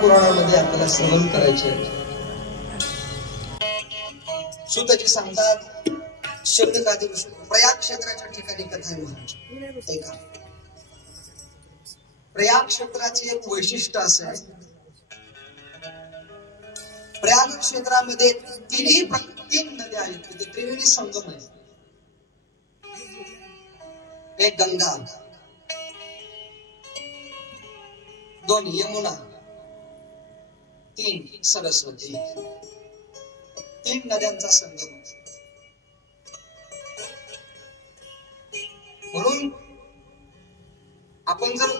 पुराणामध्ये आपल्याला श्रवण करायचे. सुतजी सांगतात शब्दकादी प्रयाग क्षेत्राच्या ठिकाणी कथा आहे महाराज. ऐका, प्रयाग क्षेत्राचे एक वैशिष्ट्य असं आहे, प्रयाग क्षेत्रामध्ये तीन नद्या आहेत, तिथे त्रिवेणी संगम आहे. एक गंगा, दोन यमुना, तीन सरस्वती, तीन नद्यांचा संगम. म्हणून आपण जर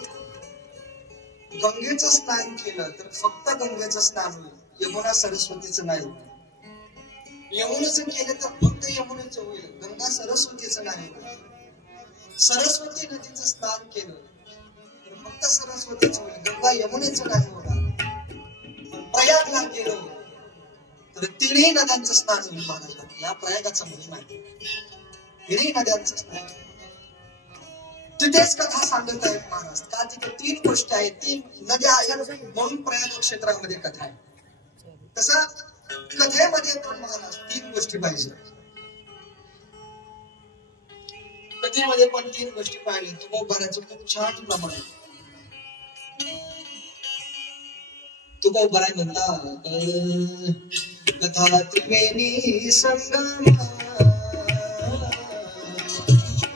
गंगेचं स्नान केलं तर फक्त गंगेचं स्नान होईल, यमुना सरस्वतीचं नाही होईल. यमुनेचं केलं तर फक्त यमुनेचं होईल, गंगा सरस्वतीचं नाही होईल. सरस्वती नदीचं स्नान केलं तर फक्त सरस्वतीचं होईल, गंगा यमुनेचं नाही होणार. प्रयागला गेलो तर तिन्ही नद्यांचं स्नान होईल महाराज. या प्रयागाचा महिमा आहे, तिन्ही नद्यांचं स्नान. तिथेच कथा सांगत आहेत महाराज, का तिथे तीन गोष्टी आहेत, तीन नद्या आहेत, म्हणून प्रयाग क्षेत्रामध्ये कथा आहे. तसं कथेमध्ये पण महाराज तीन गोष्टी पाहिजे. कथेमध्ये पण तीन गोष्टी पाहिजे. तुकोबाराचं खूप छान प्रमाण आहे. तुकोबारा म्हणतात कथा त्रिवेणी संगम,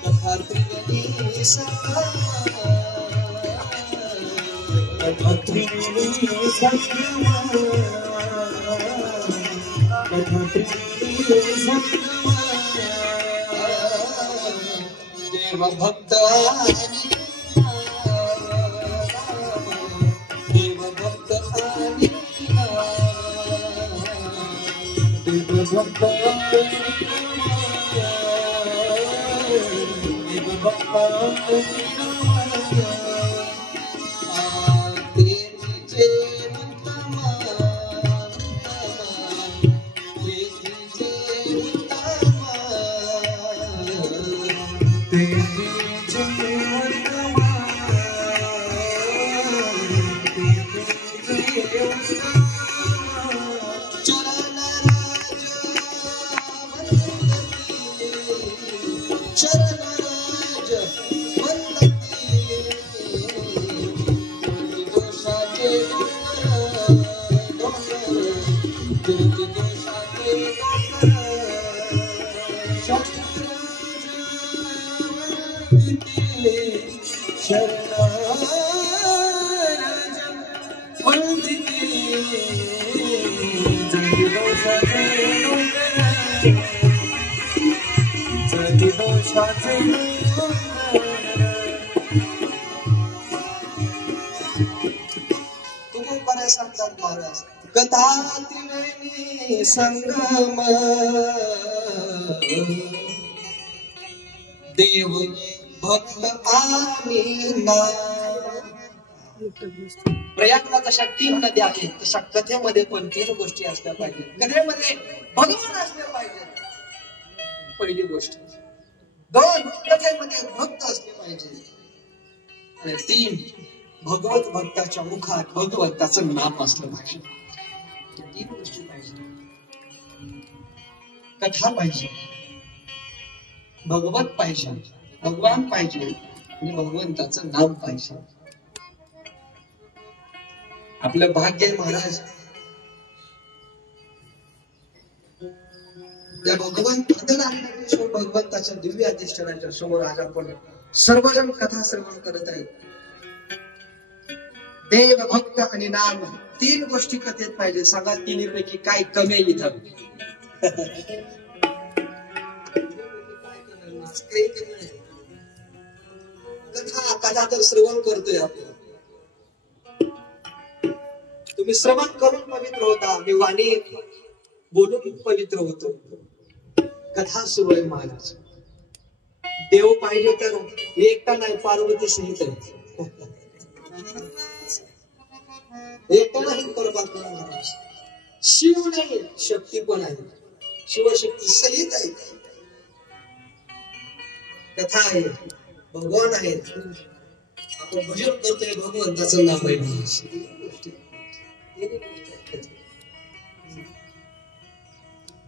कथा त्रिवेणी संगम, कथा त्रिवेणी संगम, कथा त्रिवेणी संगम. देव भक्त कथा त्रिवेणी संगम, देव भक्त आणि नाम. प्रयागला जशा तीन नद्या आहेत तशा कथेमध्ये पण तीन गोष्टी असल्या पाहिजे. कथेमध्ये भगवान असले पाहिजे, पहिली गोष्ट. दोन, कथेमध्ये भक्त असले पाहिजे. आणि तीन, भगवत भक्ताच्या मुखात भगवंताचं नाम असलं पाहिजे. तीन गोष्टी पाहिजे. कथा पाहिजे, भगवत पाहिजे, भगवान पाहिजे आणि भगवंताचं नाम पाहिजे. आपलं भाग्य महाराज त्या भगवंत भगवंताच्या दिव्य अधिष्ठानाच्या समोर आज आपण सर्वजण कथा श्रवण करत आहेत. देव भक्त आणि नाम, तीन गोष्टी कथेत पाहिजे. सांगा तिन्हीपैकी काय कमी आहे इथं? कथा तर श्रवण करतोय आपण. तुम्ही श्रवण करून पवित्र होता, मी वाणी बोलून पवित्र होतो. कथा सुरू आहे महाराज. देव पाहिजे तर एकटा नाही, पार्वती सहित आहे. एकटा नाही परमात्मा महाराज. शिव नाही, शक्ती पण आहे, शिवशक्ती सहित आहे. कथा आहे, भगवान आहेत, आपण भजन करतोय, भगवंताचं नाम आहे.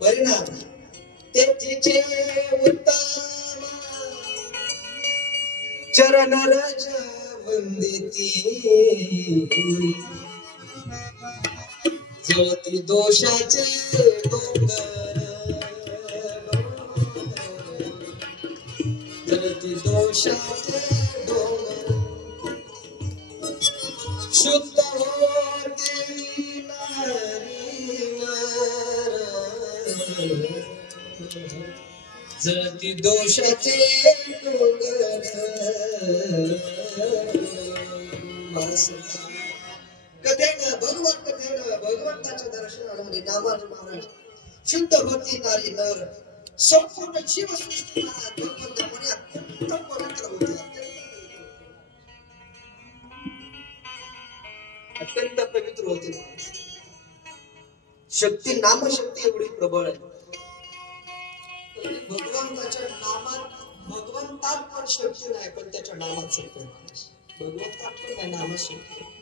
परिणाम तेथीचे उत्तम चरण रज वंदिती जळती दोषाचे डोंगर जळती दोषाचे डोंगर शुद्ध होते जळती दोषाचे डोंगर भगवंताच्या दर्शनामध्ये नामाचं महाराज शुद्ध होती नारी नर संपूर्ण जीवसृष्टी भगवंतामुळे अत्यंत पवित्र होते अत्यंत पवित्र होते शक्ती नामशक्ती एवढी प्रबळ आहे भगवंताच्या नामात भगवंतात पण शक्ती नाही पण त्याच्या नामात शक्ती भगवंतात पण नाही नामात शक्ती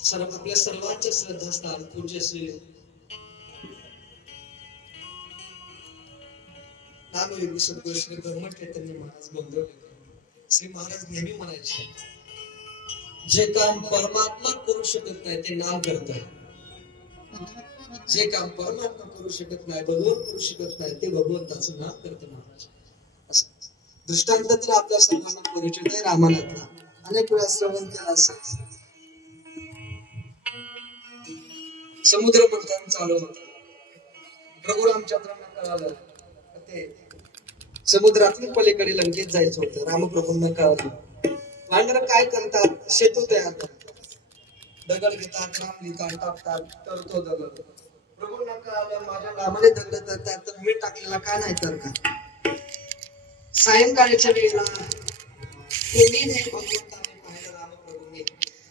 सर्व आपल्या सर्वांचे श्रद्धास्थान पूज्य श्री नामयोगी सद्गुरू श्री ब्रह्म चैतन्य महाराज गोंधळले श्री महाराज नेहमी म्हणायचे जे काम परमात्मा करू शकत नाही ते नाम करतात जे काम परमात्मा करू शकत नाही भगवान करू शकत नाही ते भगवंताचं नाम करत महाराज दृष्टांतातील आपल्या सर्वांना परिचित आहे रामायणातला अनेक वेळा श्रवण केला असेल समुद्र मंथन चालू होत प्रभू रामचंद्रांना कळालं ते समुद्रातून पलीकडे लंकेत जायचं होतं रामप्रभूंना कळालं वानर काय करतात सेतू तयार करतात दगड घेतात राम लिहितात टाकतात तर तो दगड प्रभूंना कळालं माझ्या नामाने दगड करतात तर मी टाकलेला का नाही तर का सायंकाळच्या वेळेला कोणी नाही भगवंताने पाहिलं रामप्रभूंनी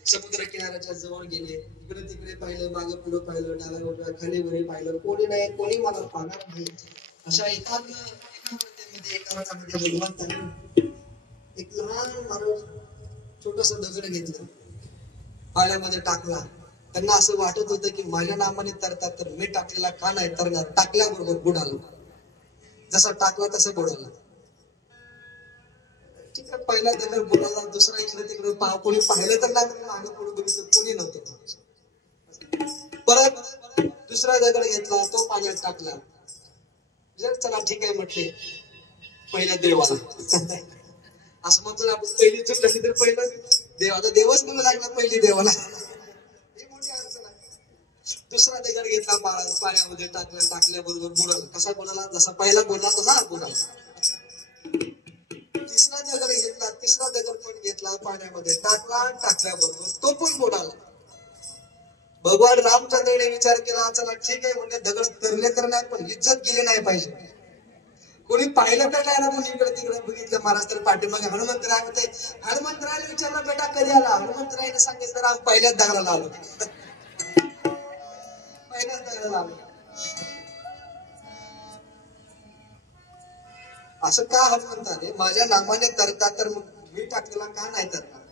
समुद्र किनाऱ्याच्या जवळ गेले इकडे तिकडे पाहिलं मागे पुढे पाहिलं डाव्या उजव्या खाली वरी पाहिलं कोणी नाही कोणी मला पाहणार नाही अशा एकाग्रतेमध्ये भगवंताने एक लहान माणूस छोटस दगड घेतलं पाण्यामध्ये टाकला त्यांना असं वाटत होतं की माझ्या नामाने तरतात तर मी टाकलेला का नाही तरणार टाकल्याबरोबर बुडालो जसा टाकला तसं बुडाला ठीक आहे पहिला दगड बुडाला दुसरा इकडे तिकडे कोणी पाहिलं तर नाही मागे पुढे बघितलं कोणी नव्हतं परत दुसरा दगड घेतला तो पाण्यात टाकला जर चला ठीक आहे म्हटले पहिल्या देवाला असं म्हणतो आपण पहिली चूक झाली तर पहिलं देवाचा देवच म्हणू लागला पहिली देवाला मोठी अडचण आहे दुसरा दगड घेतला पाण्यामध्ये टाकल्याबरोबर बुडाला कसा बुडाला जसा पहिला बुडला तसा बुडाला तिसरा दगड घेतला तिसरा दगड पण घेतला पाण्यामध्ये टाकल्याबरोबर तो पण बुडाला भगवान रामचंद्राने विचार केला चला ठीक आहे म्हणजे दगड तरले तर नाही पण इज्जत गेली नाही पाहिजे कोणी पाहिलं तर काय ना कोणी इकडे तिकडे बघितलं महाराज तर पाठीमागे हनुमंतराय होते हनुमंतरायला विचारलं बेटा कधी आला हनुमंतरायने सांगितलं राम पहिल्याच दगडाला आलो पहिल्याच दगडाला आलो असं का हनुमंताने माझ्या नामाने तरता तर मग मी टाकलेला का नाही तरता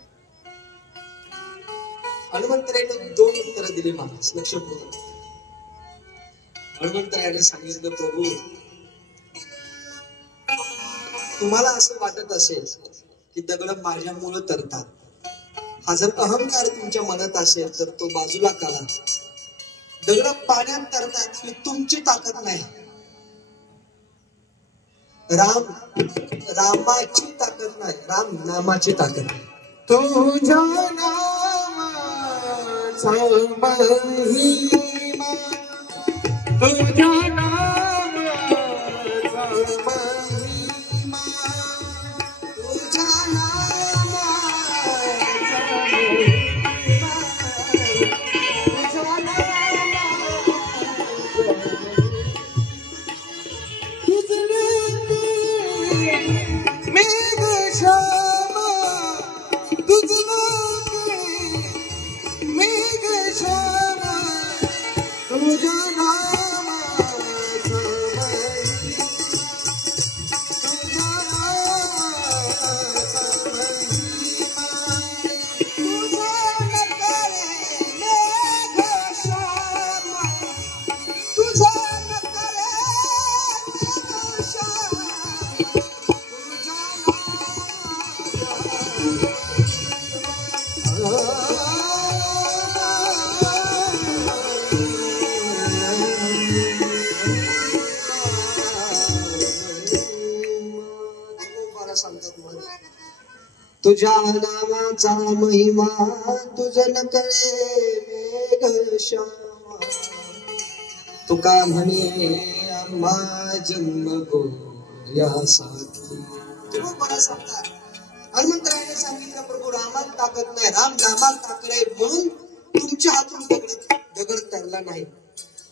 हनुमंतरायने दोन उत्तरं दिली महाराज लक्षपूर्वक हनुमंतरायाने सांगितलं प्रभू तुम्हाला असं वाटत असेल की दगड माझ्यामुळे तरतात हा जर अहंकार तुमच्या मनात असेल तर तो बाजूला काढा दगड पाण्यात तरतात ही तुमची ताकद नाही रामाची ताकद नाही राम नामाची ताकद आहे तुझ्या नामाचा महिमा तुझ्या नामाचा महिमा तुझ्या नामाचा महिमा तुझ्या नामा तुझ्या नामाचा महिमा तुझं नकळे मेघ श्यामा तुका म्हणे आम्हा जन्म गोयासाठी तुम्ही मला सांगता हनुमंतरायाने सांगितलं प्रभू रामात ताकद नाही राम नामात ताकद आहे म्हणून तुमच्या हातून दगड तरला नाही.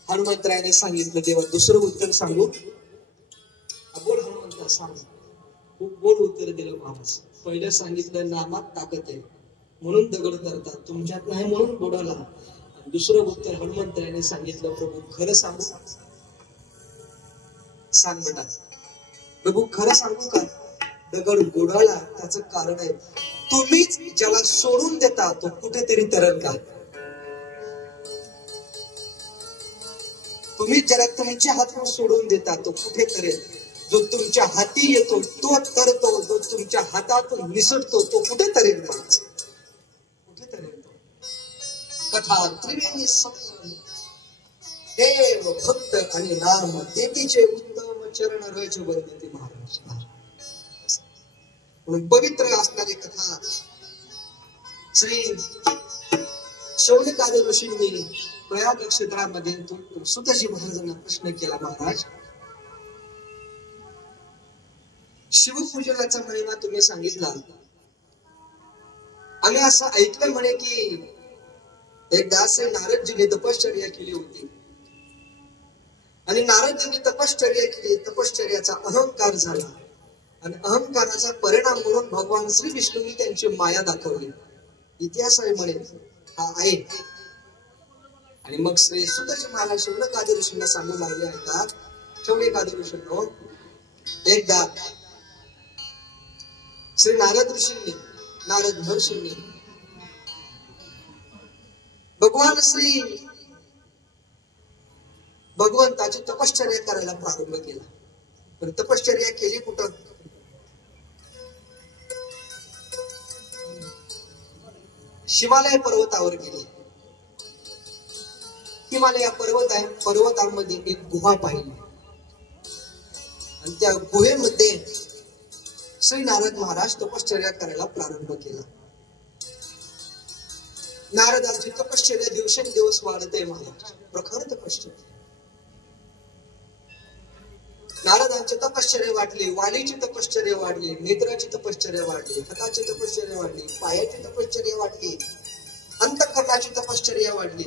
हनुमंतरायाने सांगितलं देवा दुसरं उत्तर सांगू बोल हनुमंत सांग. खूप गोड उत्तर दिलं माणूस. पहिलं सांगितलं नामात ताकद आहे म्हणून दगड करतात तुमच्यात नाही म्हणून बुडाला. दुसरं उत्तर हनुमंतरायाने सांगितलं प्रभू खरं सांगू सांग बेटा प्रभू खरं सांगू का दगड बुडाला त्याचं कारण आहे तुम्हीच ज्याला सोडून देता तो कुठेतरी तरल का. तुम्ही ज्याला तुमच्या हातून सोडून देता तो कुठे तरेल. जो तुमच्या हाती येतो तो तरतो जो तुमच्या हातातून निसटतो तो कुठे तरेल माणूस कुठे तरेल. कथा त्रिवेणी देव भक्त आणि नाम देतीचे उत्तम चरण रज वंदिते महाराज. म्हणून पवित्र असणारी कथा श्री शौनकादी ऋषींनी प्रयाग क्षेत्रामध्ये सुतजी महाराजांना प्रश्न केला महाराज शिवपूजनाचा महिमा तुम्ही सांगितला आम्ही असं ऐकलं म्हणे की एकदा श्री नारदजीने तपश्चर्या केली होती आणि नारदजींनी तपश्चर्या केली तपश्चर्याचा अहंकार झाला आणि अहंकाराचा परिणाम म्हणून भगवान श्री विष्णूंनी त्यांची माया दाखवली. इतिहास आहे म्हणे हा आहे. आणि मग श्री सुतजी महाराज शौनकादी ऋषींना सांगू लागले ऐकतात शौनकादी ऋषींनो एकदा श्री नारद ऋषींनी नारद महर्षींनी भगवान श्री भगवंताची तपश्चर्या करायला प्रारंभ केला. पण तपश्चर्या केली कुठं हिमालय पर्वतावर गेले. हिमालय पर्वतामध्ये एक गुहा पाहिली आणि त्या गुहेमध्ये श्री नारद महाराज तपश्चर्या करायला प्रारंभ केला. नारदांची तपश्चर्या दिवसेंदिवस वाढते महाराज प्रखर तपश्चर्या. नारदांची तपश्चर्या वाढली वाणीची तपश्चर्या वाढली नेत्राची तपश्चर्या वाढली हाताची तपश्चर्या वाढली पायाची तपश्चर्या वाढली अंतःकरणाची तपश्चर्या वाढली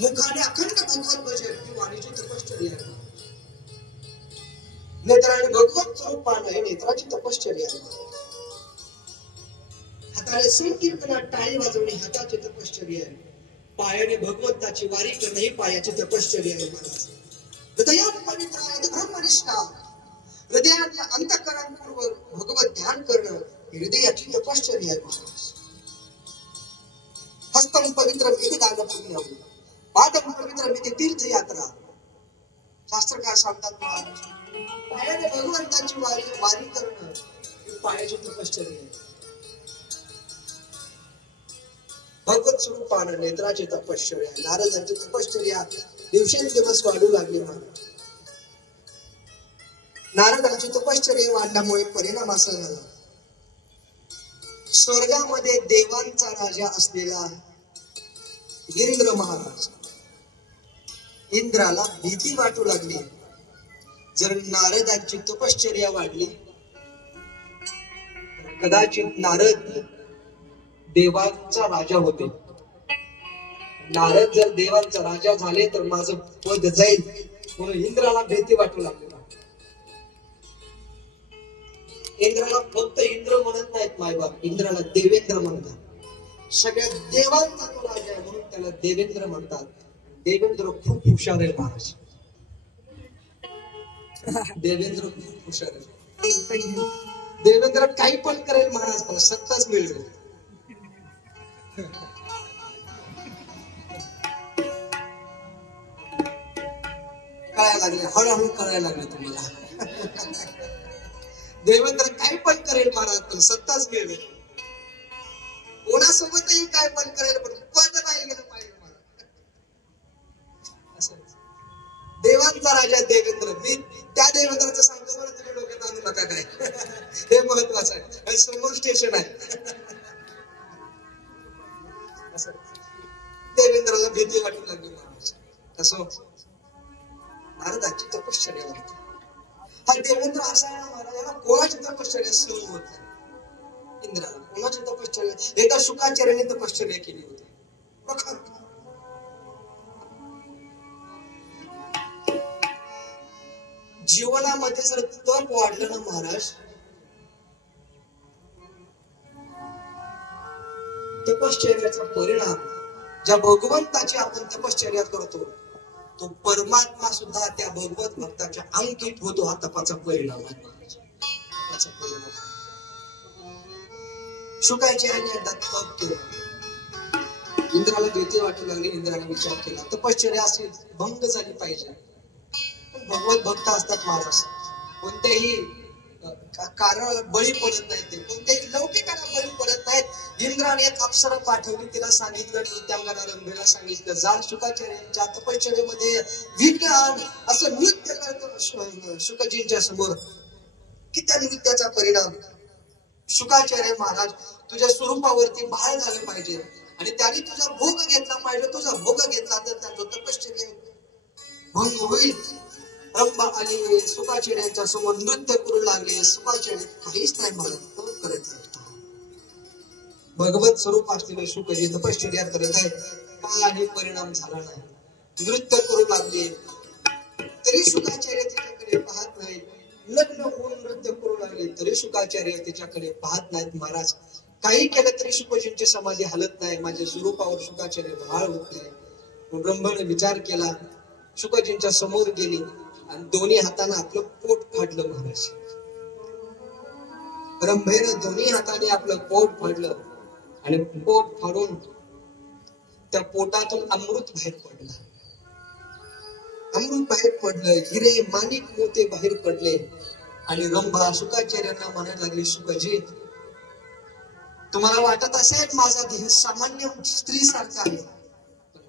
मुखाने अखंड भगवत भजन ही वाणीची तपश्चर्या नेत्राने भगवत स्वरूपाने नेत्राची तपश्चर्या हाताने संकीर्तना टाळी वाजवणे हाताची तपश्चर्या आहे. पायाने भगवंताची वारी करणे ही पायाची तपश्चर्या आहे महाराज. हृदयात पवित्र ब्रह्मनिष्ठा हृदयात अंतःकरणपूर्वक भगवत ध्यान करणं हृदयाची तपश्चर्या आहे महाराज. हस्तम पवित्र विधी दान पुण्यम पादम पवित्र विधी तीर्थयात्रा शास्त्रकार सांगतात महाराज पायाने भगवंताची वारी करणं ही पायाची तपश्चर्या आहे. भगवत स्वरूपानं नेत्राची तपश्चर्या नारदांची तपश्चर्या दिवसेंदिवस वाढू लागली महाराज. नारदांची तपश्चर्या वाढल्यामुळे परिणाम असा झाला स्वर्गामध्ये देवांचा राजा असलेला इंद्र महाराज इंद्राला भीती वाटू लागली. जर नारदांची तपश्चर्या वाढली कदाचित नारद देवांचा राजा होते. नारद जर देवांचा राजा झाले तर माझं पद जाईल म्हणून इंद्राला भीती वाटू लागली. इंद्राला फक्त इंद्र म्हणत नाहीत मायबाप इंद्राला देवेंद्र म्हणतात. सगळ्या देवांचा तो राजा आहे म्हणून त्याला देवेंद्र म्हणतात. देवेंद्र खूप हुशार आहे महाराज. देवेंद्र खूप हुशार आहे. देवेंद्र काही पण करेल महाराज पण सत्ताच मिळेल. कळायला लागले हळूहळू कळायला लागले तुम्हाला. देवेंद्र काही पण करेल महाराज पण सत्ताच मिळेल. कोणासोबतही काय पण करायला पण पद नाही गेलं पाहिजे मला. असं देवांचा राजा देवेंद्र, मी त्या देवेंद्राचं सांगतो बरं, तुझ्या डोक्यात आणू नका काय. हे महत्वाचं आहे. समोर स्टेशन आहे. असं देवेंद्राला भीती वाटू लागली महाराज. कसं नारदाची तपश्चर्या होती. हा देवेंद्र असा आहे ना महाराजांना कोणाची तपश्चर्या सहन होत नाही. इंद्राला कोणाची तपश्चर्या, एका शुकाचार्याने तपश्चर्या केली होती. जीवनामध्ये जर तप वाढलं ना महाराज, तपश्चर्याचा परिणाम, ज्या भगवंताची आपण तपश्चर्या करतो तो परमात्मा सुद्धा त्या भगवत भक्ताच्या अंकित होतो. हा तपाचा परिणाम आहे. शुकाचार्याने एकदा तप केलं. इंद्राला भीती वाटू लागली. इंद्राने विचार केला तपश्चर्या अशी भंग झाली पाहिजे. पण भगवत भक्त असतात महाराज, कोणत्याही कारणाला बळी पडत नाहीत, ते कोणत्याही लौकिकाला बळी पडत नाहीत. इंद्राने एक अप्सरा पाठवली. तिला सांगितलं, नृत्यांगना रंभेला सांगितलं, जा शुकाचार्यांच्या तपश्चर्यामध्ये विज्ञान असं नृत्य करतो शुकाजींच्या समोर. की त्या नृत्याचा परिणाम शुकाचार्य महाराज तुझ्या स्वरूपावरती बाहेर झालं पाहिजे आणि त्याने तुझा भोग घेतला पाहिजे. तुझा भोग घेतला तर त्याचं तपश्चर्य भंग होईल. रंभा आणि शुकाचार्यांच्या समोर नृत्य करू लागले. शुकाचार्य काहीच नाही मला तप करत आहे. भगवत स्वरूप असलेले शुकजी तपश्चर्या करत आहे. काही परिणाम झाला नाही. नृत्य करू लागले तरी शुकाचार्य त्याच्याकडे पाहत नाहीत. लग्न होऊन नृत्य करू लागले तरी शुकाचार्य त्याच्याकडे पाहत नाहीत. महाराज काही केलं तरी शुकजींची समाधी हलत नाही. माझ्या स्वरूपावर शुकाचार्य भाळ होत नाही. ब्रह्मने विचार केला. शुकजींच्या समोर गेली आणि दोन्ही हाताने आपलं पोट फाडलं. महाराज रंभेनं दोन्ही हाताने आपलं पोट फाडलं आणि पोट फाडून त्या पोटातून अमृत बाहेर पडलं. अमृत बाहेर पडलं. हिरे माणिक मोते बाहेर पडले. आणि रंभा शुकाचार्यांना म्हणायला लागली, शुकजी तुम्हाला वाटत असेल माझा देह सामान्य स्त्री सारखा आहे,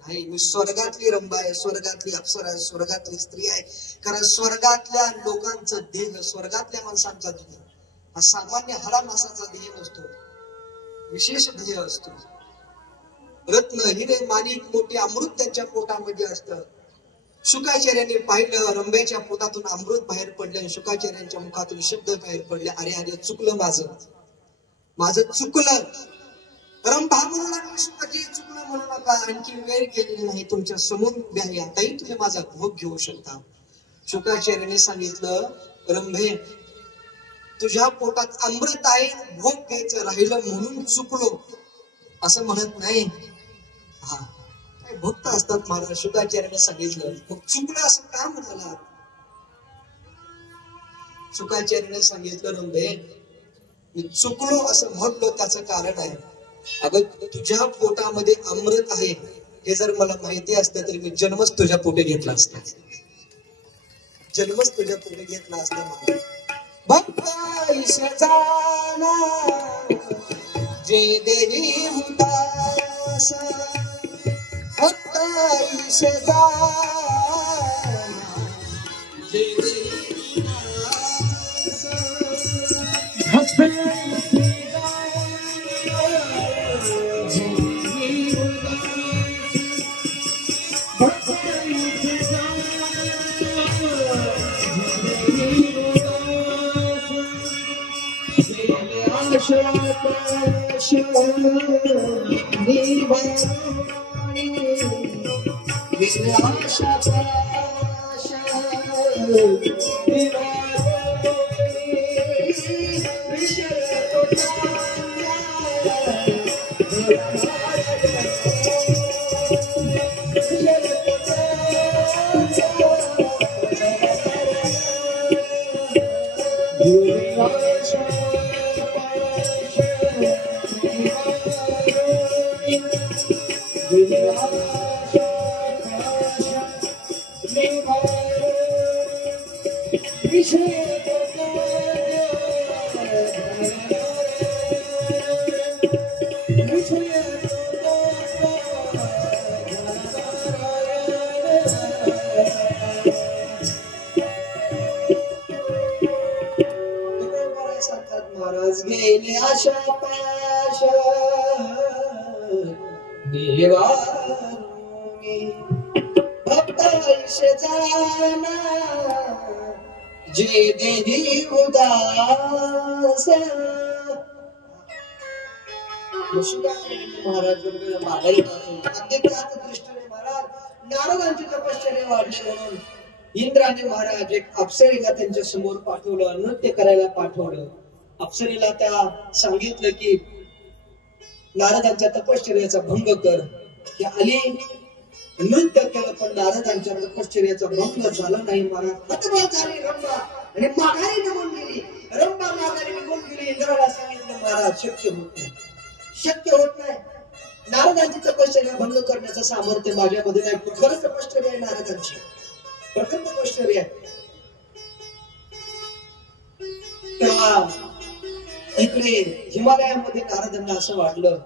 नाही, मी स्वर्गातली रंभा आहे, स्वर्गातली अप्सरा आहे, स्वर्गातली स्त्री आहे. कारण स्वर्गातल्या लोकांचा देह, स्वर्गातल्या माणसांचा देह हा सामान्य हाडा मासाचा देह नसतो, विशेष देह असतो. रत्न हिरे माणिक मोठे अमृत त्यांच्या पोटामध्ये असतं. शुकाचार्यांनी पाहिलं, रंभेच्या पोटातून अमृत बाहेर पडलं. शुकाचार्यांच्या मुखातून शब्द बाहेर पडले, अरे अरे चुकलं, माझं चुकलं. रंभा म्हणू लागली, शुकाजी चुकलं म्हणू नका, आणखी वेळ गेलेली नाही, तुमच्या समोर उभे आहे, आताही तुम्ही माझा भोग घेऊ शकता. शुकाचार्याने सांगितलं, रंभे तुझ्या पोटात अमृत आहे, भोग घ्यायचं राहिलं म्हणून चुकलो असं म्हणत नाही. हा काय भक्त असतात महाराज. शुकाचार्याने सांगितलं, मग चुकलं असं का म्हणाला? शुकाचार्याने सांगितलं, रंभे मी चुकलो असं म्हटलो त्याचं कारण आहे. अगं तुझ्या पोटामध्ये अमृत आहे हे जर मला माहिती असतं तरी मी जन्मच तुझ्या पोटे घेतला असता, जन्मच तुझ्या पोटे घेतला असता. भक्त ईशाना जे देवी उदास, भक्त ईशाना जे देवी उदास, Which way देवानी भक्ताईशे जाना जे देही उदास महाराज माघारी दृष्टीने महाराज नारदांची तपश्चर्या वाढली म्हणून इंद्राने महाराज एक अप्सरेला त्यांच्या समोर पाठवलं, नृत्य करायला पाठवलं. अप्सरेला त्या सांगितलं की नारदांच्या तपश्चर्याचा भंग कर. ती आली, नृत्य केलं, पण नारदांच्या तपश्चर्याचा भंग झाला नाही. महाराज हतबल झाली रंभा आणि माघारी निघून गेली. रंभा माघारी निघून गेली. इंद्राला सांगितलं महाराज शक्य होत नाही, शक्य होत नाही. नारदांची तपश्चर्या भंग करण्याचं सामर्थ्य माझ्यामध्ये नाही. खरंच तपश्चर्या आहे नारदांची, प्रखर तपश्चर्या आहे. तेव्हा इकडे हिमालयामध्ये नारदांना असं वाटलं,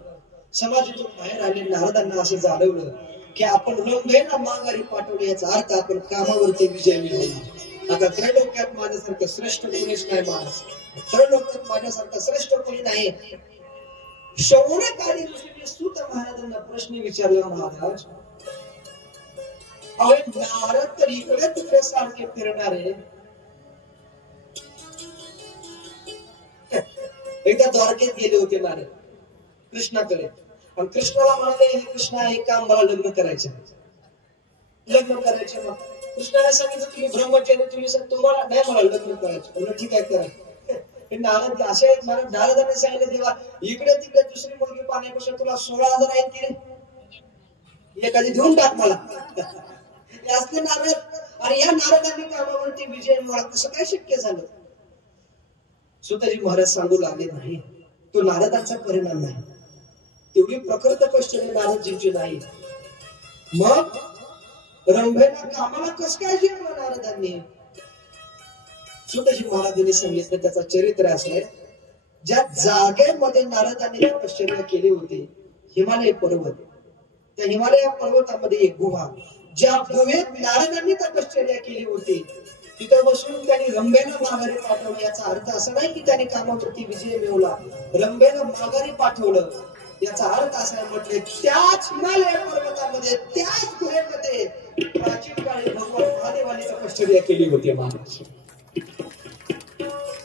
समाजातून बाहेर आले नारदांना असं जाणवलं की आपण रंभेला माघारी पाठवले, याचा अर्थ आपण कामावरती विजय मिळवला. आता त्रैलोक्यात माझ्यासारखं श्रेष्ठ कोणीच नाही. महाराज त्रैलोक्यात माझ्यासारखं श्रेष्ठ कोणी नाही. शौनकादी ऋषीने सूत महाराजांना प्रश्न विचारला. महाराज अहो नारद तर इकडे तिकडे सारखे फिरणारे, एकदा द्वारकेत गेले होते नारद कृष्णाकडे, आणि कृष्णाला म्हणाले हे कृष्णा एक काम, मला लग्न करायचं, लग्न करायचे. मग कृष्णाने सांगितलं तुम्ही ब्रह्मचारी, तुम्ही तुम्हाला नाही, मला लग्न करायचं. म्हणलं ठीक आहे करा. नारद असे मला नारदाने सांगितलं तेव्हा इकडे तिकडे दुसरी मुलगी पाहण्यापेक्षा तुला 16,000 आहेत की एखादी देऊन टाक मला. असले नारद, आणि या नारदांनी कामावरती विजय मिळवला. कसं काय शक्य झालं? सुताजी महाराज सांगू लागले नाही, तो नारदांचा परिणाम नाही, तेवढी प्रखर तपश्चर्या नारदजींची नाही. मग रंभेला कामाला कसं काय जिंकलं नारदांनी? सुताजी महाराजांनी सांगितलं त्याचा चरित्र असं, ज्या जागेमध्ये नारदांनी तपश्चर्या केली होती हिमालय पर्वत, त्या हिमालय पर्वतामध्ये एक गुहा, ज्या गुहेत नारदांनी तपश्चर्या केली होती तिथं बसून त्यांनी रंभेला माघारी पाठवलं. याचा अर्थ असा नाही की त्यांनी कामावरती विजय मिळवला. रंभेला माघारी पाठवलं याचा अर्थ असा म्हटले त्याच हिमालय पर्वतामध्ये, त्याच गुहेमध्ये प्राचीन काळी भगवान महादेवाने तपश्चर्या केली होती. महाराज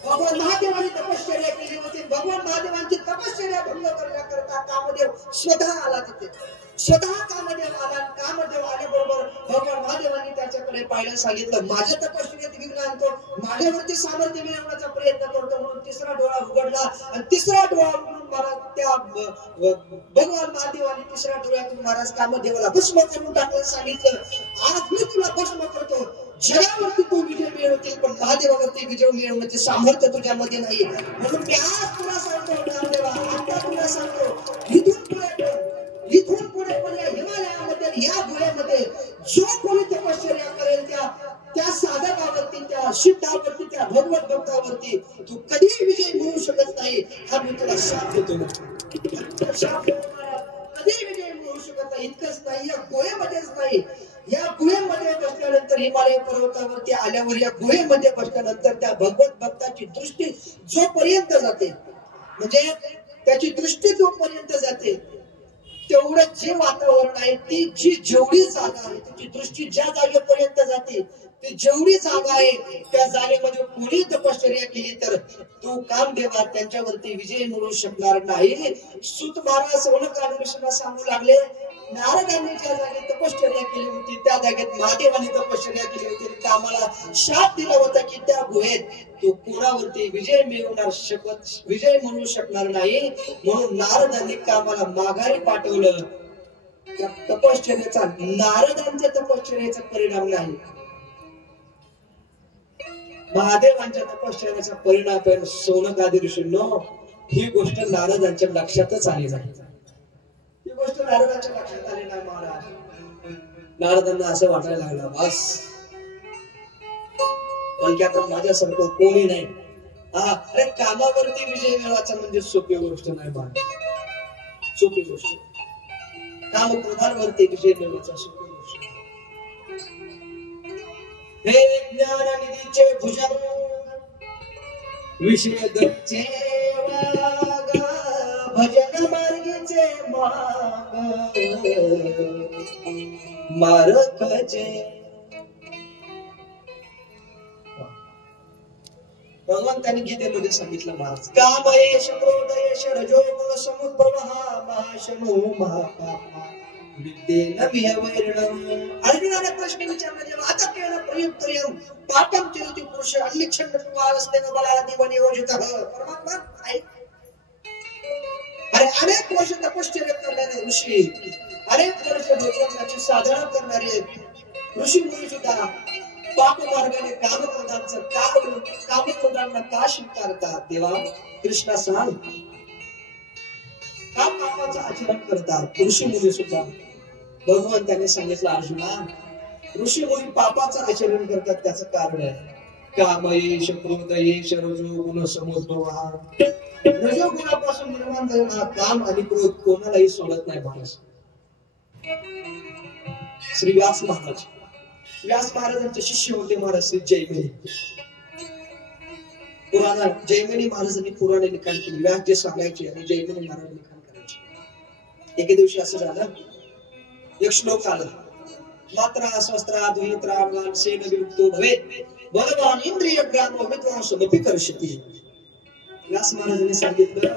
भगवान महादेवाने तपश्चर्या केली होती. भगवान महादेवांची तपश्चर्या भंग करण्याकरता कामदेव स्वतः आला तिथे, स्वतः कामदेव आला. कामदेव आल्याबरोबर भगवान महादेवांनी त्याच्याकडे पाहिलं, सांगितलं माझ्या तपश्चर्येत विघ्न आणतो, माझ्यावरती सामर्थ्य मिळवण्याचा प्रयत्न करतो. म्हणून तिसरा डोळा उघडला, आणि तिसरा डोळा उघडून महाराज त्या भगवान महादेवांनी तिसऱ्या डोळ्यातून महाराज कामदेवाला भस्म करून टाकलं. सांगितलं आज मी तुला भस्म करतो, जगावरती तू विजय मिळवतील पण महादेवावरती विजय मिळवण्याचे सामर्थ्य तुझ्यामध्ये नाही. म्हणून मी आज तुला सांगतो नामदेवा, आता तुला सांगतो इथून पुढे पण या हिमालयामध्ये, या गुहेमध्ये जो कोणी तपश्चर्या करेल त्या साधकावरती, त्या सिद्धावरती, त्या भगवत भक्तावरती तू कधीही विजय मिळवू शकत नाही. हा मी तुला शाप देतो, कधीही विजय मिळवू शकत नाही. इतकंच नाही, या गुहेमध्येच नाही, या गुहेमध्ये बसल्यानंतर हिमालय पर्वतावरती आल्यावर या गुहेमध्ये बसल्यानंतर त्या भगवत भक्ताची दृष्टी जोपर्यंत जाते, म्हणजे त्याची दृष्टी जोपर्यंत जाते तेवढं जे वातावरण आहे, ती जी जेवढी जागा आहे, त्याची दृष्टी ज्या जागेपर्यंत जाते, ती जेवढी जागा आहे त्या जागेमध्ये कोणी तपश्चर्या केली तर तो कामदेवा त्यांच्यावरती विजय मिळवू शकणार नाही. सूत महाराज सौनकादी ऋषींना सांगू लागले नारदांनी ज्या जागेत तपश्चर्या केली होती त्या जागेत महादेवाने तपश्चर्या केली होती. कामाला शाप दिला होता की त्या गुहेत तो कोणावरती विजय मिळवणार विजय मिळवू शकणार नाही. म्हणून नारदांनी कामाला माघारी पाठवलं. त्या तपश्चर्याचा नारदांच्या तपश्चर्याचा परिणाम नाही, महादेवांच्या तपश्चर्याचा परिणाम आहे. सौनकादी ऋषींनो, ही गोष्ट नारदांच्या लक्षातच आली नाही, ही गोष्ट नारदांच्या लक्षात आली नाही. महाराज नारदांना असं वाटायला लागलं बस पण की आता माझ्यासारखं कोणी नाही. अरे कामावरती विजय मिळवायचा म्हणजे सोपी गोष्ट नाही महाराज, सोपी गोष्ट. काम प्रधानवरती विजय मिळवायचा सोपी गोष्ट. हे ज्ञाननिधीचे भुजंग विषय भजन मार्गी तिचे माग मारकजे. भगवंतांनी गीतेमध्ये सांगितलं महाराज काम येश क्रोध येश रजो गुण समुद्भव हा महाशनो महापापा विद्येन विहवैरणम. अर्जुनाने प्रश्न विचारला जेव्हा आता केलं प्रयुक्तयम पापम चिरती पुरुष अल्लिच्छन्न कुवारस्तेन बलादी वनियोजितः. परमात्मा आहे. अरे अनेक वर्ष तपश्चर्या करणारे ऋषी, अनेक वर्ष भगवंताची साधना करणारे ऋषी मुनी सुद्धा पाप मार्गाने कामक्रोधांना का स्वीकारतात. देवा कृष्णा सांग का पापाचं आचरण करतात ऋषी मुनी सुद्धा. भगवंताने सांगितलं अर्जुना ऋषी मुनी पापाचं आचरण करतात त्याचं कारण आहे काम येश क्रोध येश रजो गुण समुद्भव. रजो गुणापासून निर्माण झालेला काम आणि क्रोध कोणालाही सोडत नाही महाराज. श्री व्यास महाराज, व्यास महाराजांचे शिष्य होते महाराज श्री जैमिनी. जैमिनी महाराजांनी पुराणे लिखाण केले. व्यास जे सांगायचे आणि जैमिनी महाराज लिखाण करायचे. एके दिवशी असं झालं, एक श्लोक आला मात्रा शस्त्रा दुहित्रा अवगान सेन विमुक्तो भवेत् बलवान इंद्रिय ग्राम विद्वांसमपि कर्षति. व्यास महाराजांनी सांगितलं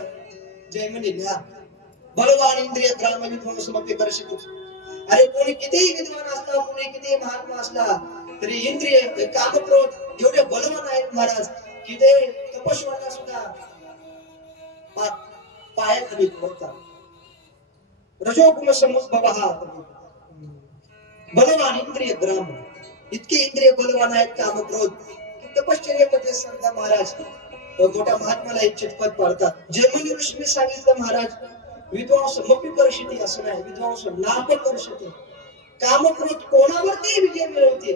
जैमिनीला बलवान इंद्रिय ग्राम विद्वांसमपि कर्षति. अरे कोणी कितीही विद्वान असला, कोणी कितीही महात्मा असला तरी इंद्रिय कामक्रोध एवढे बलवान आहेत महाराज की ते तपस्वांना सुद्धा पायाखाली ठेवतात. रजोगुण समुद्भवः बलवान इंद्रिय ग्राम. इतके इंद्रिय बलवान आहेत कामक्रोध. तपश्चर्येमध्ये संत महाराज मोठ्या महात्माला इच्छित पद पाडतात. जैमिनी ऋषीने सांगितलं महाराज विद्वांस मपी कर्षति असं नाही, विद्वांस नाप कर्षति. कामक्रोध कोणावरती विजय मिळवते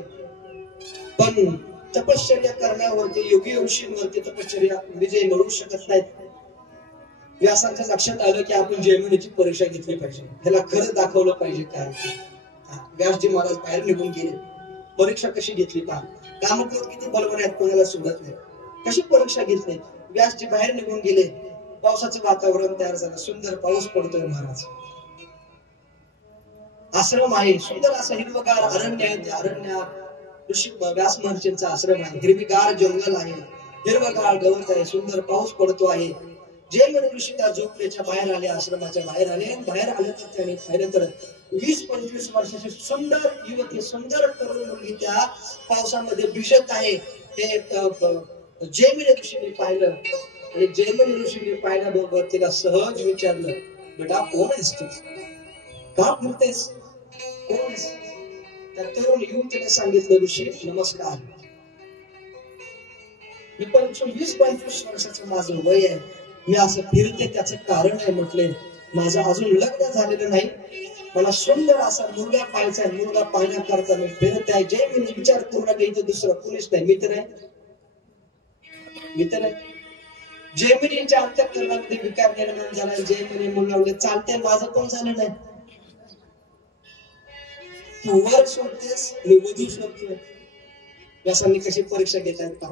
पण तपश्चर्या करण्यावरती योगी ऋषींवरती तपश्चर्या विजय मिळवू शकत नाहीत. व्यासांच्या लक्षात आलं की आपण जैमिनीची परीक्षा घेतली पाहिजे, त्याला खरं दाखवलं पाहिजे काय. व्यासजी महाराज बाहेर निघून गेले. परीक्षा कशी घेतली पहा. कामक्रोध किती बलवान आहेत कोणाला सोडत नाही. कशी परीक्षा घेतली. व्यासजी बाहेर निघून गेले. पावसाचं वातावरण तयार झालं. सुंदर पाऊस पडतोय महाराज. आश्रम आहे सुंदर असं हिरवगार अरण्य आहे. त्या अरण्यात ऋषी व्यास महर्षींचा आश्रम आहे. हिरवीगार जंगल आहे, हिरवगार गवत आहे, सुंदर पाऊस पडतो आहे. जैमिनी ऋषी त्या झोपडीच्या बाहेर आले, आश्रमाच्या बाहेर आले. बाहेर आले तर त्याने पाहिलं तर 20-25 वर्षाची सुंदर युवती, सुंदर तरुण मुलगी त्या पावसामध्ये भिजत आहे. हे जैमिनी ऋषीने पाहिलं आणि जैमिनी ऋषीने पाहिल्याबरोबर तिला सहज विचारलं बेटा कोण आहेस तू, का फिरतेस, कोण आहेस. त्या तरुण युवतीने सांगितलं ऋषी नमस्कार, मी 20-25 वर्षाचं माझं वय आहे, मी असं फिरते त्याचं कारण आहे. म्हटले माझं अजून लग्न झालेलं नाही, मला सुंदर असा मुलगा पाहायचा आहे, मुलगा पाहण्याकरता मी फिरत आहे. जैमिनी विचार करू नका इथं दुसरं कोणीच नाही, मित्र आहे, मित्र आहे. जैमिनीच्या अंतःकरणामध्ये विकार निर्माण झाला. जैमिनी म्हणून चालते माझं कोण झालं नाही, तू वर शोधतेस मी वधू शोधतोय. व्यासांनी कशी परीक्षा घेतात का.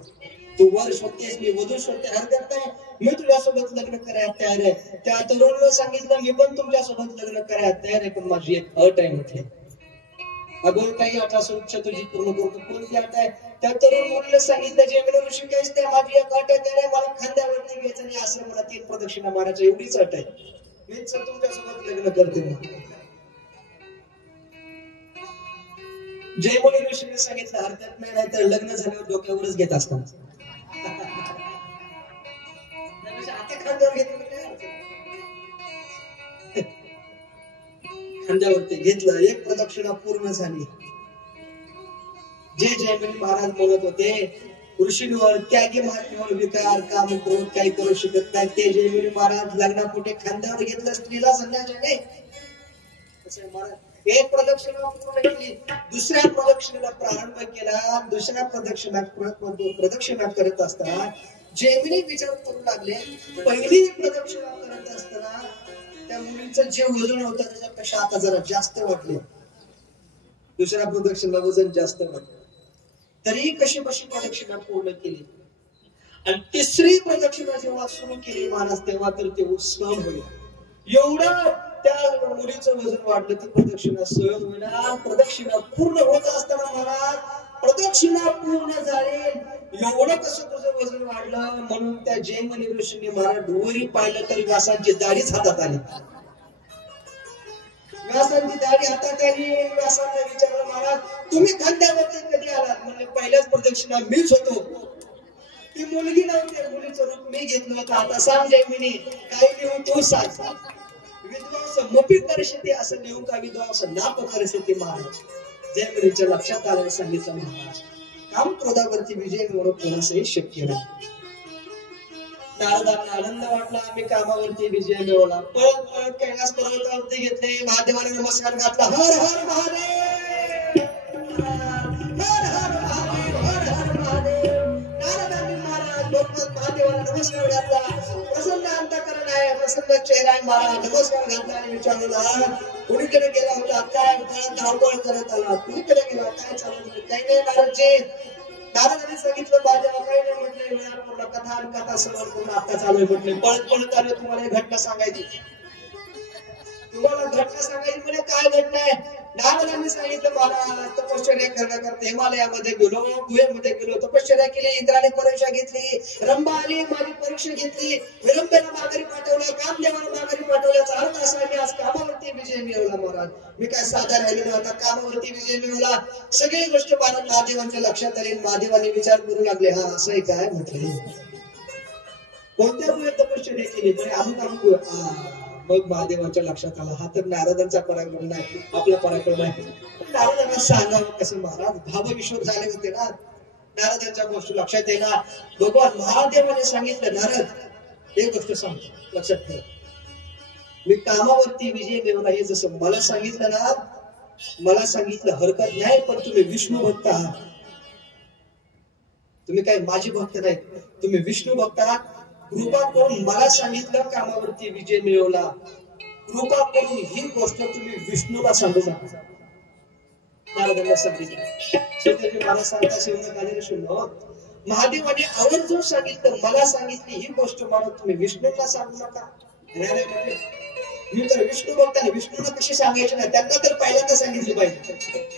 तू वर शोधतेस मी वधू शोधते, हरकत नाही, मी तुझ्यासोबत लग्न करायला तयार आहे. त्या तरुणाने सांगितलं मी पण तुमच्यासोबत लग्न करायला तयार आहे, पण माझी एक अट आहे. म्हटले अगोल काही अट असं इच्छा तुझी पूर्ण करतो. कोणती अट आहे. त्या तरुण मुलीने सांगितलं जैमिनी ऋषी काहीच नाही, माझी एक अट आहे, त्याने मला खांद्यावरती घ्यायचं आणि आश्रमाला 3 प्रदक्षिणा मारायच्या, एवढीच अट आहे. मीच तुमच्यासोबत लग्न करते. जैमिनी ऋषीने सांगितलं हरकत नाही, तर लग्न झाल्यावर डोक्यावरच घेत असतात. खांद्यावरती घेतलं. एक प्रदक्षिणा पूर्ण झाली. जे जैमिनी महाराज बोलत होते ऋषींवर त्यागी महात्म्यावर विकार काम क्रोध काही करू शकत नाही, ते जैमिनी महाराज लग्नापुढे खांद्यावर घेतलं. स्त्रीला संन्यास नाही. एक प्रदक्षिणा पूर्ण केली. दुसऱ्या प्रदक्षिणेला प्रारंभ केला. दुसऱ्या प्रदक्षिणा करत असताना जैमिनी विचार करू लागले पहिली प्रदक्षिणा करत असताना त्या मुलीचं जे वजन होतं त्याच्यापेक्षा आता जरा जास्त वाटले. दुसऱ्या प्रदक्षिणेला वजन जास्त वाटलं. तरी कशी प्रदक्षिणा पूर्ण केली. आणि तिसरी प्रदक्षिणा जेव्हा सुरू केली महाराज तेव्हा तर ते सहन होईल. एवढं त्या मुलीचं वजन वाढलं की प्रदक्षिणा सहज होईना. प्रदक्षिणा पूर्ण होत असताना महाराज प्रदक्षिणा पूर्ण झाली. एवढं कसं तुझं वजन वाढलं म्हणून त्या जैन ऋषींनी महाराज डोरी पाहिलं तर व्यासांची दाढीच हातात आली. व्यासांची दाढी हातात आली. व्यासांना विचारलं महाराज तुम्ही खांद्यावरती कधी आलात? म्हणजे पहिल्याच प्रदक्षिणा मीच होतो. ती मुलगी नव्हती, मुलीचं रूप मी घेतलं होतं. आता सांग जैमिनी काय लिहून तू सांग. विद्वांस मोपी परिस्थिती असं लिहून का विद्वांस नाप परिस्थिती महाराज जैमिनीच्या लक्षात आलं सांगितलं महाराज काम क्रोधावरती विजय मिळवणं कोणासही शक्य नाही. नारदांना आनंद वाटला आम्ही कामावरती विजय मिळवला. पळत पळत कैलास पर्वतावरती घेतले. महादेवाने नमस्कार घातला. हर हर महादेव हर हर महादेव हर हर महादेव. नारदांनी महाराज लोकनाथ महादेवाला नमस्कार घातला. प्रसन्न अंतःकरण आहे, प्रसन्न चेहरा आहे महाराज. नमस्कार घातला आणि विचारलं कुणीकडे गेला होता? काय धावपळ करत आला? कुणीकडे गेला? काय चालू? काही नाही नारदजी. नारदांनी सांगितलं महादेवा काही नाही म्हटले. वेळा पूर्ण कथा आणि कथा समोर पूर्ण आता चालू म्हटले. पळत पळत आलो तुम्हाला एक घटना सांगायची. तुम्हाला घटना सांगायची म्हणजे काय घटना आहे? नारदांनी सांगितलं मला तपश्चर्या करण्याकरता हिमालयामध्ये गेलो, गुहेमध्ये गेलो, तपश्चर्या केली. इंद्राने परीक्षा घेतली, रंभा आली, माझी परीक्षा घेतली, विलंबेला माघारी पाठवलं, कामदेवाला माघारी पाठवल्याचा अर्थ असा मी आज कामावरती विजय मिळवला महाराज. मी काय साधा राहिलेलो आता कामावरती विजय मिळवला. सगळी गोष्ट महाराज महादेवांच्या लक्षात आली. महादेवांनी विचार करू लागले हा असं आहे काय म्हटले. कोणत्या गुहेत तपश्चर्या केली? म्हणजे अमुक अमुक. मग महादेवांच्या लक्षात आला हा तर नारदांचा पराक्रम नाही, आपला पराक्रम आहे. नारदांना सांगावं कसं महाराज भावविश्वर झाले होते ना. नारदांच्या गोष्टी लक्षात येणार. भगवान महादेवाने सांगितलं नारद एक गोष्ट सांगतो लक्षात ठेव. मी कामावरती विजय मिळवला हे जसं मला सांगितलं ना, मला सांगितलं हरकत नाही, पण तुम्ही विष्णू भक्त आहात. तुम्ही काय माझी भक्त नाही, तुम्ही विष्णू भक्त आहात. कृपा करून मला सांगितलं कामावरती विजय मिळवला. कृपा करून ही गोष्ट तुम्ही विष्णूला सांगू नका. नारदांना सांगितलं मला सांगता शिवना काढले शून्य. महादेवाने आवर्जून सांगितलं मला सांगितली ही गोष्ट मला तुम्ही विष्णूला सांगू नका. मी तर विष्णू भक्त आहे, विष्णूला कशी सांगायची नाही, त्यांना तर पहिल्यांदा सांगितली पाहिजे.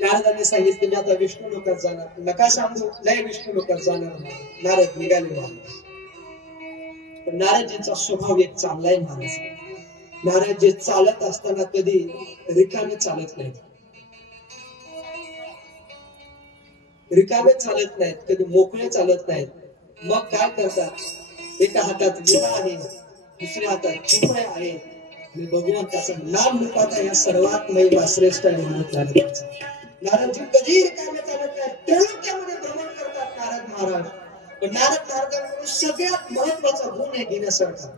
नारदांनी सांगितलं मी आता विष्णू लोकात जाणार, नका सांगू. नाही विष्णू लोकात जाणार. नारद निघाले महाराज. पण नारदजींचा स्वभाव एक चांगला आहे महाराज. नारद जे चालत असताना कधी रिकामे चालत नाहीत, रिकामे चालत नाहीत, कधी मोकळे चालत नाहीत. मग काय करतात? एका हातात विणा आहे, दुसऱ्या हातात चिपळे आहे आणि भगवंताचं नाम लुपाता या सर्वात महिमा श्रेष्ठ आहे म्हणत नारदजी कधी रिकामे चालत नाही, त्रैलोक्यामध्ये भ्रमण करतात नारद महाराज. पण नारद महाराजांकडून सगळ्यात महत्वाचा गुण आहे घेण्यासारखा.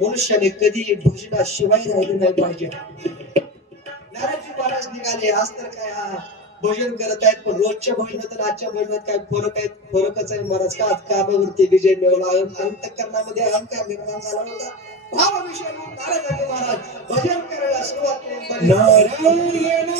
मनुष्याने कधी भजनाशिवाय राहिले नाही पाहिजे. नारदजी महाराज निघाले. आज तर काय हा भजन करत आहेत, पण रोजच्या भजनात आणि आजच्या भजनात काय फरक आहे? फरकच आहे महाराज. का कामावरती विजय मिळवला, अंतःकरणामध्ये अहंकार निर्माण झाला होता. भावविषय नारद महाराज भजन करायला सुरुवात केली.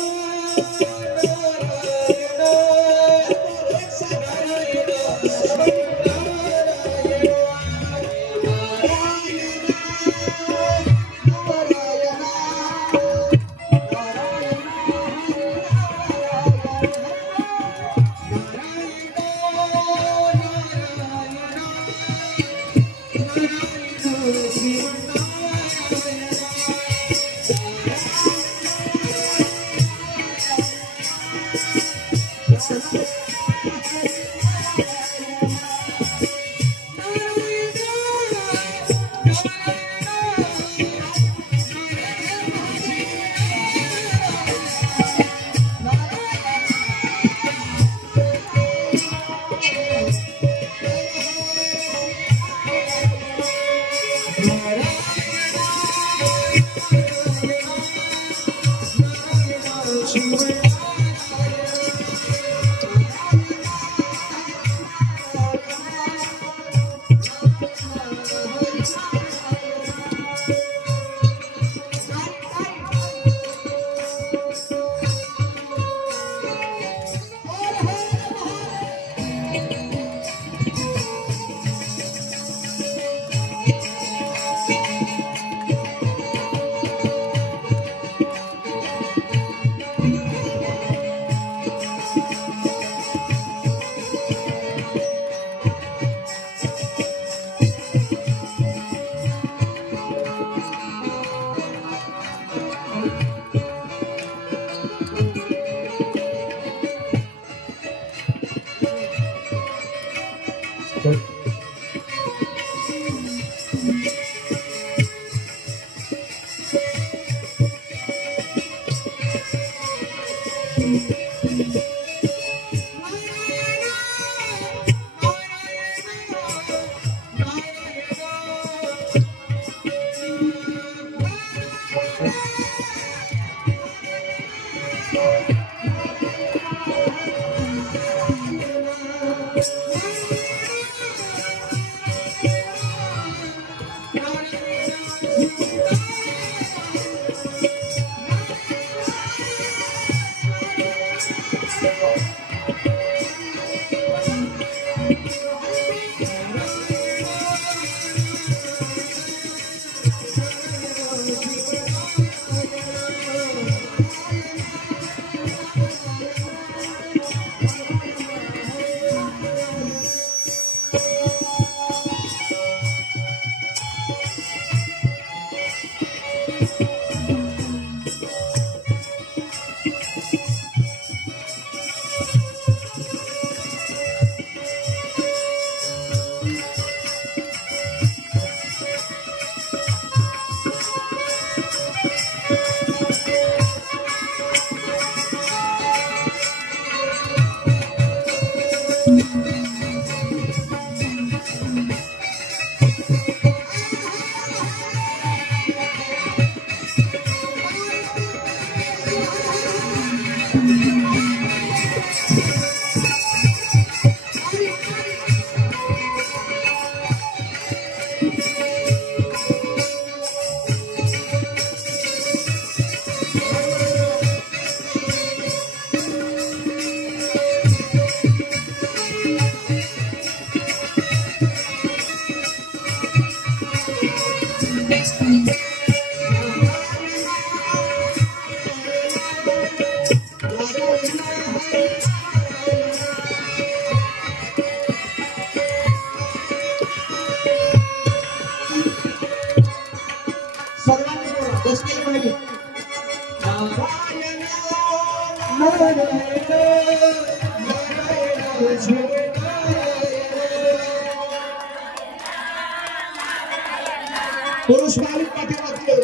पुरुष मालिक पाठीमागचे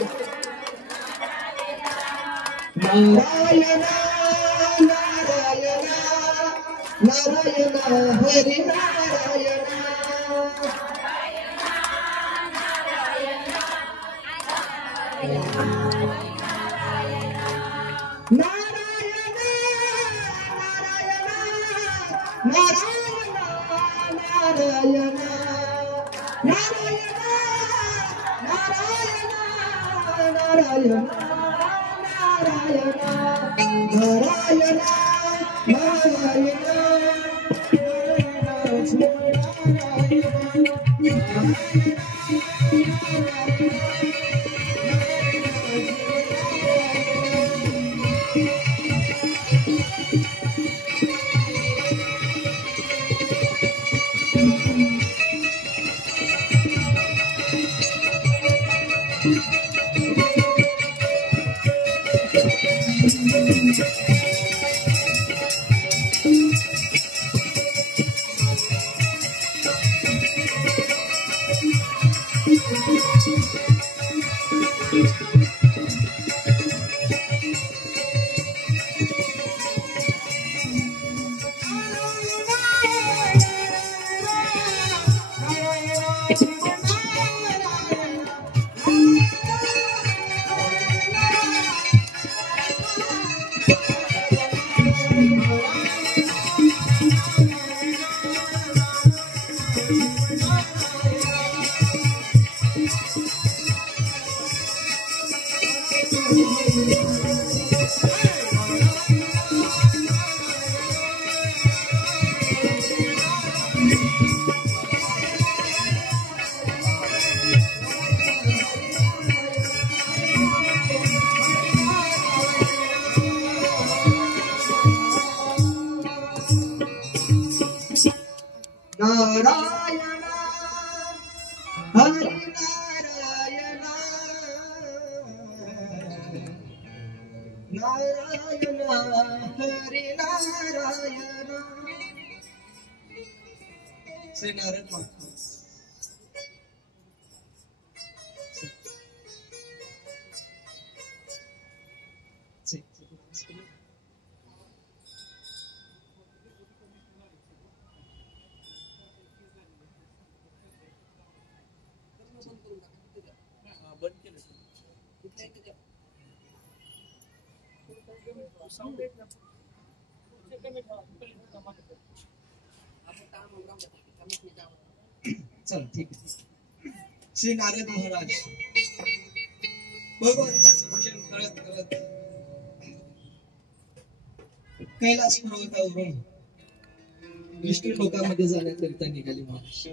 नारायण नारायण नारायण हरी नारायण श्री नारायण चल ठीक आहे. श्री नारद महाराज भगवंताचं भजन करत करत कैलास पर्वतावरून विष्णू लोकांमध्ये जाण्याकरिता निघाले महाराज.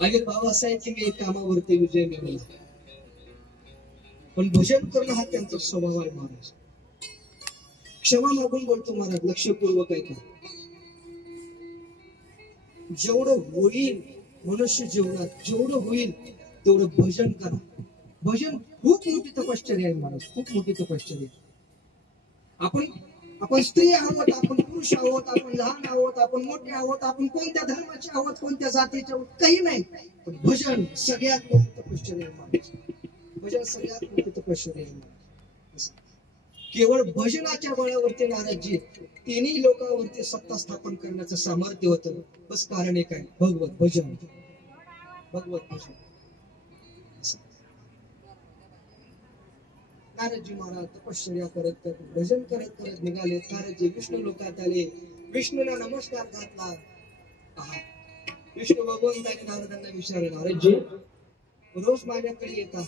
माझे भाव असा आहे की मी कामावरती विजय मिळवला, पण भजन करणं हा त्यांचा स्वभाव आहे महाराज. क्षमा मागून बोलतो महाराज, लक्षपूर्वक ऐका. जेवढं होईल मनुष्य जीवनात, जेवढं होईल तेवढं भजन करा. भजन खूप मोठी तपश्चर्या आहे महाराज, खूप मोठी तपश्चर्या. आपण स्त्री आहोत, आपण पुरुष आहोत, आपण लहान आहोत, आपण मोठे आहोत, आपण कोणत्या धर्माचे आहोत, कोणत्या जातीचे आहोत, काही नाही. पण भजन सगळ्यात मोठी तपश्चर्या आहे महाराज. भजन सगळ्यात मोठी तपश्चर्या आहे. केवळ भजनाच्या बळावरती नारदजी तिन्ही लोकांवरती सत्ता स्थापन करण्याचं सामर्थ्य होतं. बस कारण एक आहे, भगवत भजन. भगवत भजन. नारदजी महाराज तपश्चर्या करत भजन करत करत निघाले. नारदजी विष्णू लोकात आले. विष्णूला नमस्कार घातला. विष्णू भगवंताने नारदांना विचारले, नारदजी रोज माझ्याकडे येतात,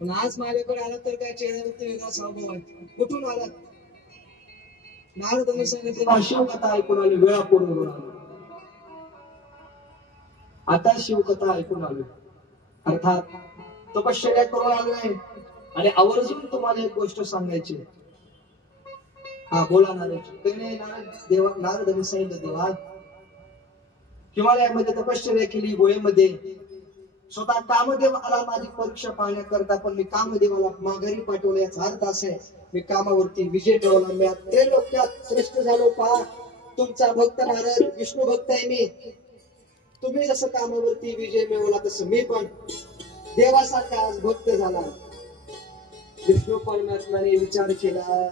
पण आज माझ्याकडे आला तर काय चेहऱ्यावरती वेगळा स्वभाव आहे, कुठून आलात? नारदांनी सांगितले, शिवकथा ऐकून आली, वेळापूर म्हणून आलो. आता शिवकथा ऐकून आलो, अर्थात तपश्चर्या करून आलोय आणि आवर्जून तुम्हाला एक गोष्ट सांगायची. हा बोला नारदजी. नारदांनी सांगितलं, देवा हिमालयामध्ये तपश्चर्या केली, गोळेमध्ये स्वतः कामदेव आला माझी परीक्षा पाहण्याकरता, पण मी कामदेवाला माघारी पाठवलं. याचा अर्थ असा आहे, मी कामावरती विजय ठेवला, मी ते लोकात श्रेष्ठ झालो. पहा, तुमचा भक्त नारद विष्णू भक्त आहे मी. तुम्ही जसं कामावरती विजय मिळवला तसं मी पण देवासारखा आज भक्त झाला. विष्णू परमात्म्याने विचार केला,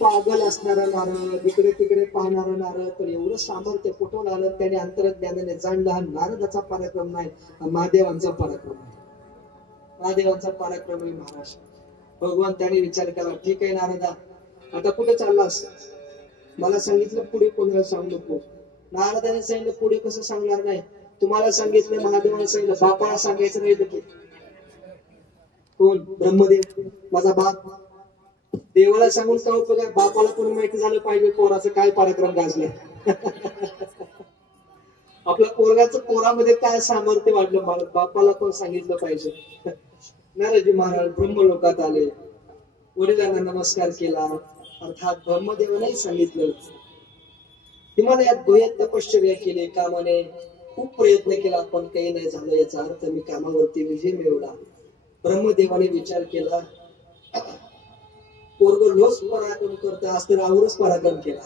पागल असणारा नारद, इकडे तिकडे पाहणारा नारद, पण एवढं सामर्थ्य कुठून आलं? त्याने अंतर्ज्ञानाने जाणलं, हा नारदाचा पराक्रम नाही, हा महादेवांचा पराक्रम आहे. महादेवांचा पराक्रम आहे महाराज. भगवान त्याने विचार केला, ठीक आहे नारदा, आता कुठे चाललास? मला सांगितलं पुढे कोणाला सांगू नको. नारदाने सांगितलं, पुढे कसं सांगणार नाही? तुम्हाला सांगितलं, महादेवाने सांगितलं, बापाला सांगायचं नाही तर कोण? ब्रह्मदेव, माझा बाप. देवाला सांगून काय उपयोग आहे? बापाला पण माहिती झालं पाहिजे पोराचं काय पराक्रम गाजले. आपल्या पोरामध्ये काय सामर्थ्य वाढलं, बापाला पण सांगितलं पाहिजे. नारदजी महाराज ब्रह्मलोकात आले, वडिलांना नमस्कार केला, अर्थात ब्रह्मदेवाने सांगितलं. हिमालयात गोयात तपश्चर्या केली, कामाने खूप प्रयत्न केला, पण काही नाही झालं. याचा अर्थ मी कामावरती विजय मिळवला. ब्रह्मदेवाने विचार केला, पोरग रोज पराक्रम करत असतं, आवरच पराक्रम केला.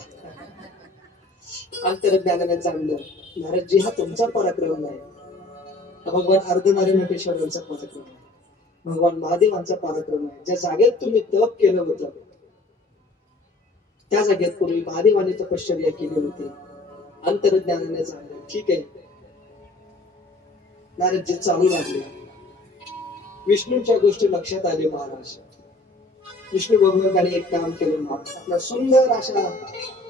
अंतर्ज्ञानाने जाणलं, नारदजी हा तुमचा पराक्रम नाही, भगवान अर्धनारीनटेश्वरांचा पराक्रम आहे, भगवान महादेवांचा पराक्रम आहे. ज्या जागेत तुम्ही तप केलं होतं त्या जागेत पूर्वी महादेवाने तपश्चर्या केली होती. अंतर्ज्ञानाने जाणलं. ठीक आहे, नारदजी चालू लागले. विष्णूच्या गोष्टी लक्षात आली महाराज. विष्णू भगवंताने एक काम केलं महाराज, आपला सुंदर अशा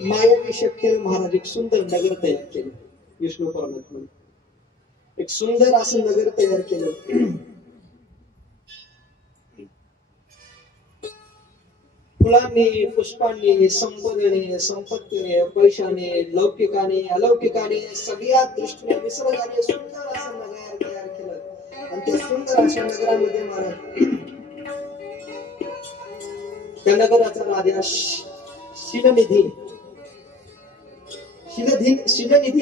मायावी शक्तीने महाराज एक सुंदर नगर तयार केलं. विष्णू परमात्मा एक सुंदर असं नगर तयार केलं. फुलांनी, पुष्पांनी, संपदेने, संपत्तीने, पैशाने, लौकिकाने, अलौकिकाने, सगळ्या दृष्टीने निसर्गाने सुंदर असं नगर तयार केलं. आणि त्या सुंदर अशा नगरामध्ये महाराज त्या नगराचा राजा शिलनिधी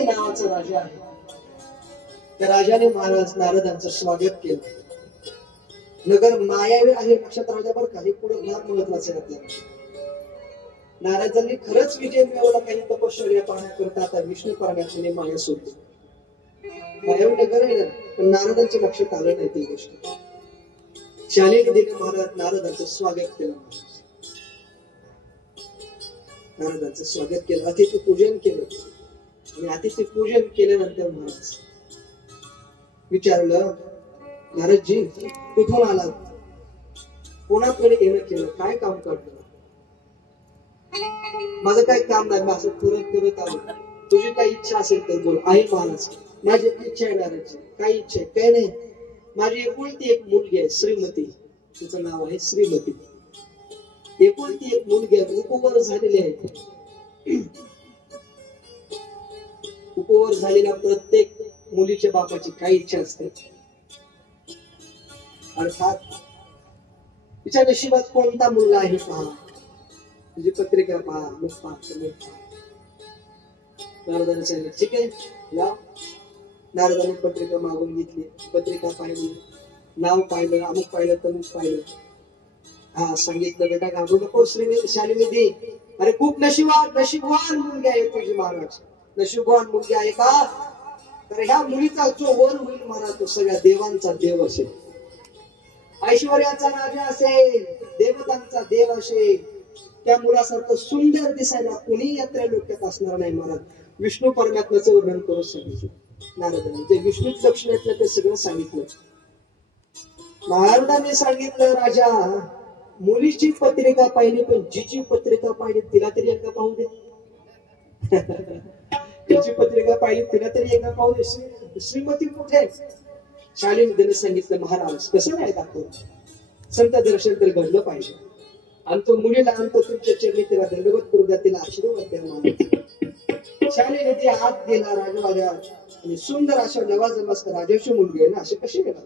नावाचा राजा आहे. त्या राजाने महाराज नारदांचं स्वागत केलं. नगर मायावी आहे लक्षात राजा बरं काही पुढे फार महत्वाचं आहे आपल्याला. नारदांनी खरंच विजय मिळवला काही तपश्चर्या पाहण्याकरता. आता विष्णू परमात्म्याने माया सोडली. मायावी नगर आहे ना, पण नारदांच्या लक्षात आलं नाही ती गोष्ट. शालिनीने महाराज नारदांचं स्वागत केलं. नारदांचं स्वागत केलं, अतिथी पूजन केलं. आणि अतिथी पूजन केल्यानंतर महाराज विचारलं, नारदजी कुठून आलात? कोणाकडे येणं केलं? काय काम करतो? माझं काय काम नाही, मी असं करत आलो. तुझी काही इच्छा असेल तर बोल. आहे महाराज, माझी इच्छा आहे नारदजी. काय इच्छा आहे? काय नाही, माझी एकुलती एक मुलगी आहे श्रीमती, तिचं नाव आहे श्रीमती. एकुलती एक मुलगी आहे, उपवर झालेली आहे. उपवर झालेल्या प्रत्येक मुलीच्या बापाची काय इच्छा असते? अर्थात तिच्या नशिबात कोणता मुलगा आहे पहा, तुझी पत्रिका पहा. मग नारदाने सांगितलं, ठीक आहे या. नारदाने पत्रिका मागून घेतली, पत्रिका पाहिली. नाव पाहिलं, अमुक पाहिलं, तमुक पाहिलं. हा सांगितलं बेटा घाबरू नको शालिनी, अरे खूप नशिबवान मुलगी आहे तुझी महाराज, नशिबवान मुलगी आहे का? तर ह्या मुलीचा जो वर होईल महाराज तो सगळ्या देवांचा देव असेल, ऐश्वर्याचा राजा असेल, देवतांचा देव असेल. त्या मुलासारखं सुंदर दिसायला कोणी या त्रैलोक्यात असणार नाही महाराज. विष्णू परमात्म्याचं वर्णन करून सांगितलं नारदांनी, जे विष्णूच लक्षणातलं ते सगळं सांगितलं. नारदांनी सांगितलं राजा मुलीची पत्रिका पाहिली, पण जिची पत्रिका पाहिली तिला तरी एकदा पाहू दे. तिची पत्रिका पाहिली तिला तरी एकदा पाहू दे. श्रीमती कुठे? शालिनीने सांगितलं महाराज कसं नाही दाखवत, संत दर्शन तर घडलं पाहिजे. आणि तो मुलीला आणतो तुमच्या चरणी, तिला दंडवत करू द्या, तिला आशीर्वाद द्या. शालिनी आत गेला राजवाड्यात आणि सुंदर अशा नवाजमस्त राजाची मुलगी आहे ना, असे कसे गेला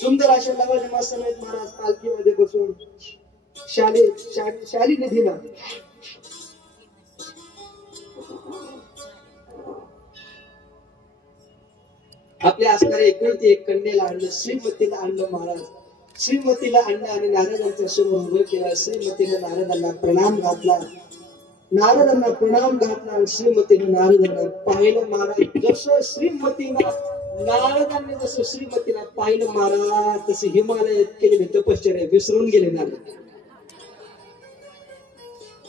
सुंदर अशा नवाजमस्त महाराज पालखीमध्ये बसून शालिनी दिला आपल्या असणारे एकुलती एक कन्येला आणलं, श्रीमतीला आणलं महाराज. श्रीमतीला आणलं आणि नारदांच्या समोर उभं केलं. श्रीमतीने नारदांना प्रणाम घातला, नारदांना प्रणाम घातला आणि श्रीमतीने नारदांना पाहिलं महाराज. जसं श्रीमतीला पाहिलं महाराज तसे हिमालयात केलेली तपश्चर्या विसरून गेले नारद.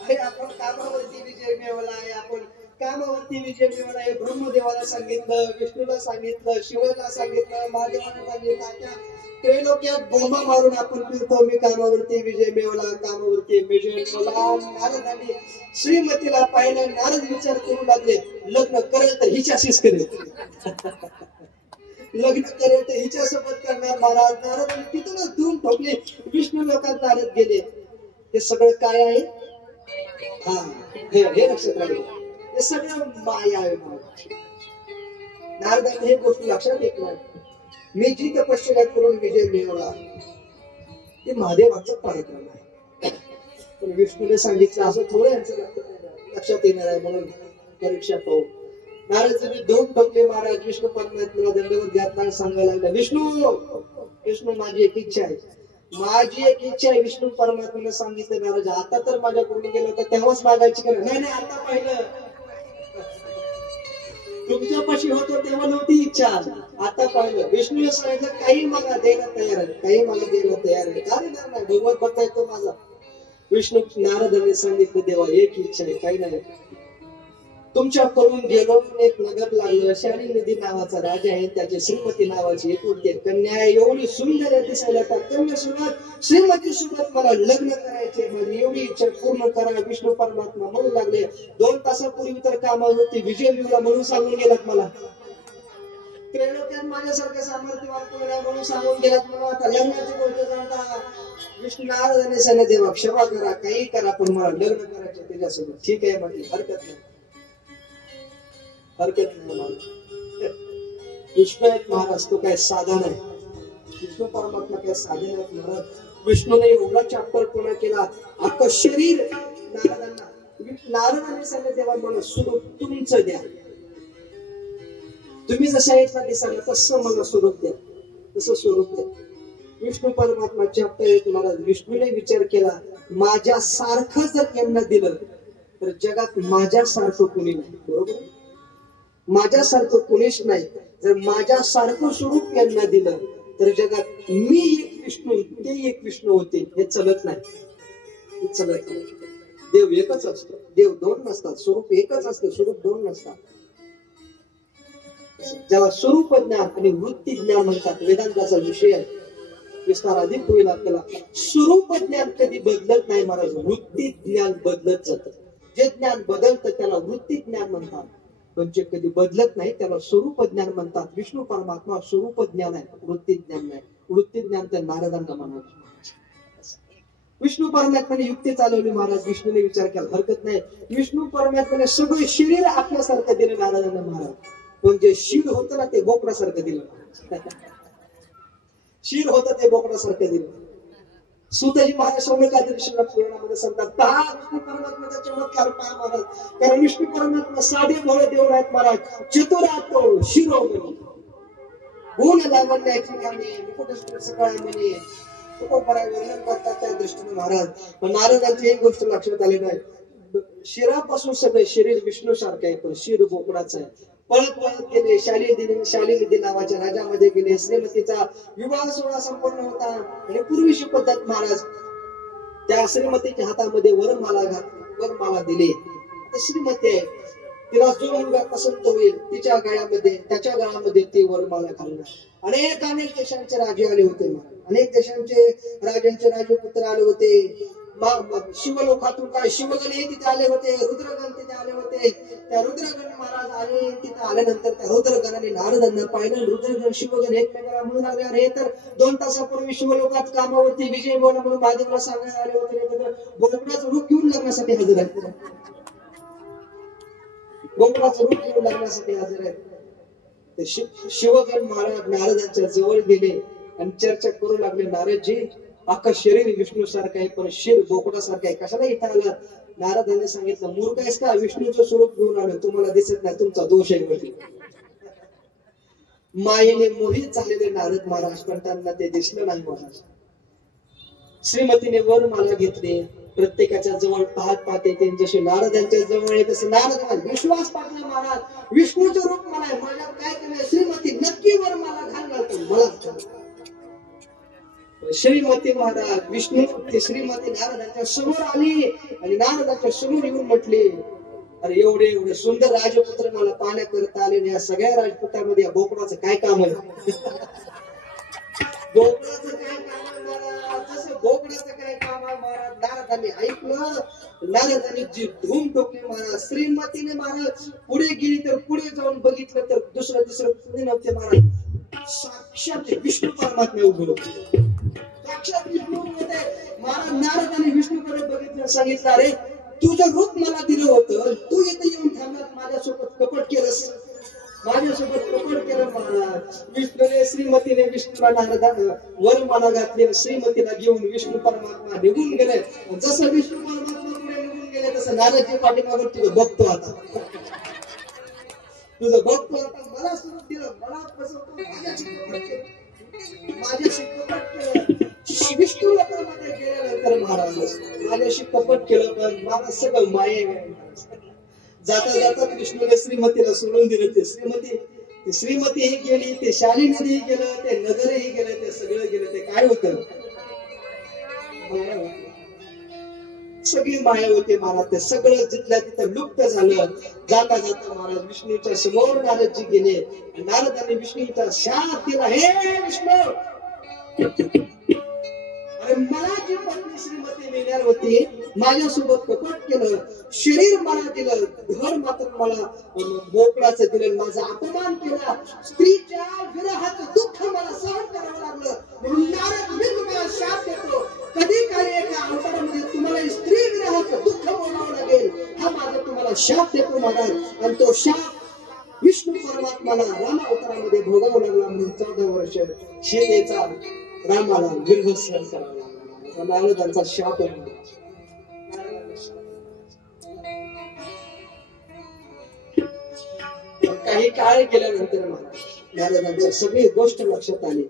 अरे आपण कामावरती विजय मिळवलाय, आपण कामावरती विजय मिळवलाय. ब्रह्मदेवाला सांगितलं, विष्णूला सांगितलं, शिवाला सांगितलं, महादेवाला सांगितलं, त्रैलोक्यात बोंबा मारून आपण फिरतो. मी कामावरती विजय मिळवला, कामावरती विजय मिळवला. नारदांनी श्रीमतीला पाहिलं. नारद विचार करू लागले, लग्न करेल तर हिच्याशीच करेल, लग्न करेल तर हिच्यासोबत करणार महाराज. नारदांनी तिथूनच धूम ठोकले. विष्णू लोकात नारद गेले. हे सगळं काय आहे? हा हे लक्षात राहील, हे सगळं माया आहे महाराज. नारदांनी हे गोष्ट लक्षात येत नाही. मी जी तपश्चर्या करून विजय मिळवला ते महादेवाचा पराक्रम आहे. पण विष्णूने सांगितलं असं थोडं यांचं लक्षात येणार आहे म्हणून परीक्षा पाहू. नारदांनी धूम ठोकले महाराज. विष्णू परमात्म्याला दंडवत घातला आणि सांगायला लागला, विष्णू माझी एक इच्छा आहे, माझी एक इच्छा आहे. विष्णू परमात्म्याने सांगितलं नारद आता तर माझ्याकडून गेलं होतं तेव्हाच मागायची का? नाही आता पाहिलं तुमच्यापाशी होतो तेव्हा नव्हती इच्छा, आता पाहिलं. विष्णूने सांगितलं काही मला द्यायला तयार आहे, काही मला द्यायला तयार आहे. का देणार नाही? भगवत भक्त आहे तो माझा. विष्णू नारदांनी सांगितलं देवा एक इच्छा आहे, काही नाही. तुमच्याकडून गेलो एक नगर लागलं. शालिनी नावाचा राजा आहे, त्याची श्रीमती नावाची एकुलती कन्या आहे. एवढी सुंदर दिसायला त्या कन्यासोबत श्रीमती सोबत मला लग्न करायचे, माझी एवढी इच्छा पूर्ण करा. विष्णू परमात्मा म्हणू लागले. 2 तासापूर्वी तर कामावरती विजय मिळवला म्हणून सांगून गेलात मला, त्रैलोक्यात माझ्यासारखं सामर्थ्यवान कोण आहे म्हणून सांगून गेलात मला. आता लग्नाची गोष्ट सांगता. विष्णू नारदांनी सांगितलं देवा क्षमा करा, काही करा, पण मला लग्न करायचे त्याच्यासोबत. ठीक आहे म्हणजे हरकत नाही, हरकत नाही. विष्णू एक महाराज तो काय साधा नाही. विष्णू परमात्मा काय साधे नाही महाराज. विष्णूने एवढा चॅप्टर पूर्ण केला, अख्खं शरीर नारदांनी सांगितलं तेव्हा मला स्वरूप तुमचं द्या, तुम्ही जसं ऐकला दिसाल तसं मला स्वरूप द्या, तसं स्वरूप द्या. विष्णू परमात्मा चॅप्टर 1 महाराज. विष्णूने विचार केला माझ्यासारखं जर यांना दिलं तर जगात माझ्यासारखं कोणी नाही. बरोबर, माझ्यासारखं कोणीच नाही. जर माझ्यासारखं स्वरूप यांना दिलं तर जगात मी एक विष्णू ते एक विष्णू होते. हे चलत नाही, हे चलत नाही. देव एकच असतो, देव 2 नसतात. स्वरूप एकच असतं, स्वरूप 2 नसतात. ज्याला स्वरूप ज्ञान आणि वृत्ती ज्ञान म्हणतात, वेदांताचा विषय आहे, विस्तार अधिक होईल आपल्याला. स्वरूप ज्ञान कधी बदलत नाही महाराज, वृत्ती ज्ञान बदलत जात. जे ज्ञान बदलतं त्याला वृत्ती ज्ञान म्हणतात, पण जे कधी बदलत नाही त्याला स्वरूप ज्ञान म्हणतात. विष्णू परमात्मा स्वरूप ज्ञान आहे, वृत्ती ज्ञान नाही. वृत्ती ज्ञान त्या नारदांना म्हणायचं. विष्णू परमात्म्याने युक्ती चालवली महाराज. विष्णूने विचार केला हरकत नाही. विष्णू परमात्म्याने सगळं शरीर आपल्यासारखं दिलं नारदांना महाराज, पण जे शिर होतं ना ते बोकडासारखं दिलं. शिर होतं ते बोकडासारखं दिलं. सुतजी महाराज शौनकादिक पुराणामध्ये सांगतात पहा विष्णू परमात्म्याचा चमत्कार पहा महाराज. कारण विष्णू परमात्मा साधे भोळे देव आहेत महाराज. चतुरातो शिरोमणी, गुण लावण्याची कामे मुकुट सकाळ म्हणे तुकोबराय वर्णन करतात त्या दृष्टीने महाराज. पण नारदांची एक गोष्ट लक्षात आली नाही, शिरापासून सगळे शरीर विष्णू सारखं आहे पण शिर बोकडाचं आहे. पळत पळत गेले, शालिनिधी नावाच्या राजामध्ये गेले. श्रीमतीचा विवाह सोहळा संपन्न होता आणि पूर्वीची पद्धत महाराज त्या श्रीमतीच्या हातामध्ये वरमाला दिली. श्रीमती आहे, तिला जो मुलगा पसंत होईल तिच्या गळ्यामध्ये त्याच्या गळ्यामध्ये ती वरमाला घालणार. अनेक देशांचे राजे आले होते, अनेक देशांचे राजांचे राजपुत्र आले होते. शिवलोकातून काय शिवगण तिथे आले होते, रुद्रगण तिथे आले होते. त्या रुद्रगण महाराज आले, तिथे आल्यानंतर त्या रुद्रगणाने नारदांना पाहिलं. रुद्रगण शिवगण एकमेकाला म्हणू लागले, अरे तर 2 तासापूर्वी शिवलोकात कामावरती विजय बोला म्हणून महादेवला सांगायला आले होते, बोकडाचं रूप घेऊन लागण्यासाठी हजर आहेत. बोकडाचं रूप घेऊन लागण्यासाठी हजर आहेत. शिवगण महाराज नारदांच्या जवळ गेले आणि चर्चा करू लागले. नारदजी, अख्खा शरीर विष्णू सारखं आहे पण शिर बोकडासारखं आहे, कशाला इथं आला? नारदांनी सांगितलं, मूर्ख आहेस का? विष्णूचं स्वरूप घेऊन आलो, तुम्हाला दिसत नाही, तुमचा दोष आहे म्हटले. मायेने मोहित झालेले नारद महाराज, पण त्यांना ते दिसलं नाही महाराज. श्रीमतीने वरमाला घेतली, प्रत्येकाच्या जवळ पाहत येते. जसे नारदांच्या जवळ आहे तसं नारद विश्वास पाठला महाराज, विष्णूचं रूप मला आहे, माझ्यात काय कमी? श्रीमती नक्की वरमाला घालणार तर मलाच. श्रीमती महाराज विष्णू ते श्रीमती नारदांच्या समोर आली आणि नारदांच्या समोर येऊन म्हटली, अरे एवढे सुंदर राजपुत्र मला पाहण्याकरता आले, या सगळ्या राजपुत्रामध्ये या बोकडाचं काय काम आहे? बोकडाचं काय काम आहे महाराज? जसं बोकडाचं काय काम आहे महाराज? नारदांनी ऐकलं, नारदांनी जी धूम ठोकली महाराज. श्रीमतीने महाराज पुढे गेली तर पुढे जाऊन बघितलं तर दुसरं पुढे नव्हते महाराज, साक्षात विष्णू परमात्मा उभे होते. साक्षात विष्णू होते महाराज. नारदांनी विष्णूकडे बघितलं, सांगितलं, अरे तुझं रूप मला दिलं होतं, तू इथे येऊन थांबलात, माझ्यासोबत कपट केलंस, माझ्यासोबत कपट केलं महाराज. विष्णूने श्रीमतीने विष्णूला नारदा वरमाला घातली, श्रीमतीला घेऊन विष्णू परमात्मा निघून गेले. जसं विष्णू परमात्मा पुढे निघून गेले तसं नारदजी पाठीमागून तुझं बघतो आता, तुझं बघतो आता. मला स्वरूप दिलं, मला फसवतो, माझ्याशी कपट केलं. विष्णू लोकांमध्ये गेल्यानंतर महाराज माझ्याशी कपट केलं, पण मला सगळं माये. जाता जाता विष्णूने श्रीमतीला सोडून दिलं. ते श्रीमती ही गेली, ते शालिनीही गेलं, ते नगरही गेलं, ते सगळं गेलं. ते काय होतं? सगळी माया होती महाराज. ते सगळं जिथल्या तिथं लुप्त झालं. जाता जाता महाराज विष्णूच्या समोर नारदजी गेले. नारदांनी विष्णूचा शाप दिला, हे विष्णू, अरे मला जी पत्नी श्रीमती मिळणार होती, माझ्यासोबत कपट केलं, शरीर मला दिलं, घर मात्र मला बोकडाचं दिलं, माझा अपमान केला, स्त्रीच्या विरहाचं दुःख मला सहन करावं लागलं. म्हणून नारद मी तुम्हाला शाप देतो, कधी काळी एका अवतारामध्ये तुम्हाला स्त्री विरहाचं दुःख बोलावं लागेल, हा माझा तुम्हाला शाप देतो महाराज. आणि तो शाप विष्णू परमात्माला राम अवतारामध्ये भोगावं लागला. म्हणून 14 वर्ष सीतेचा रामाला विरह सहन करावा लागला. नारदांचा शाप आहे. काही काळ गेल्यानंतर नारदांच्या सगळी गोष्ट लक्षात आली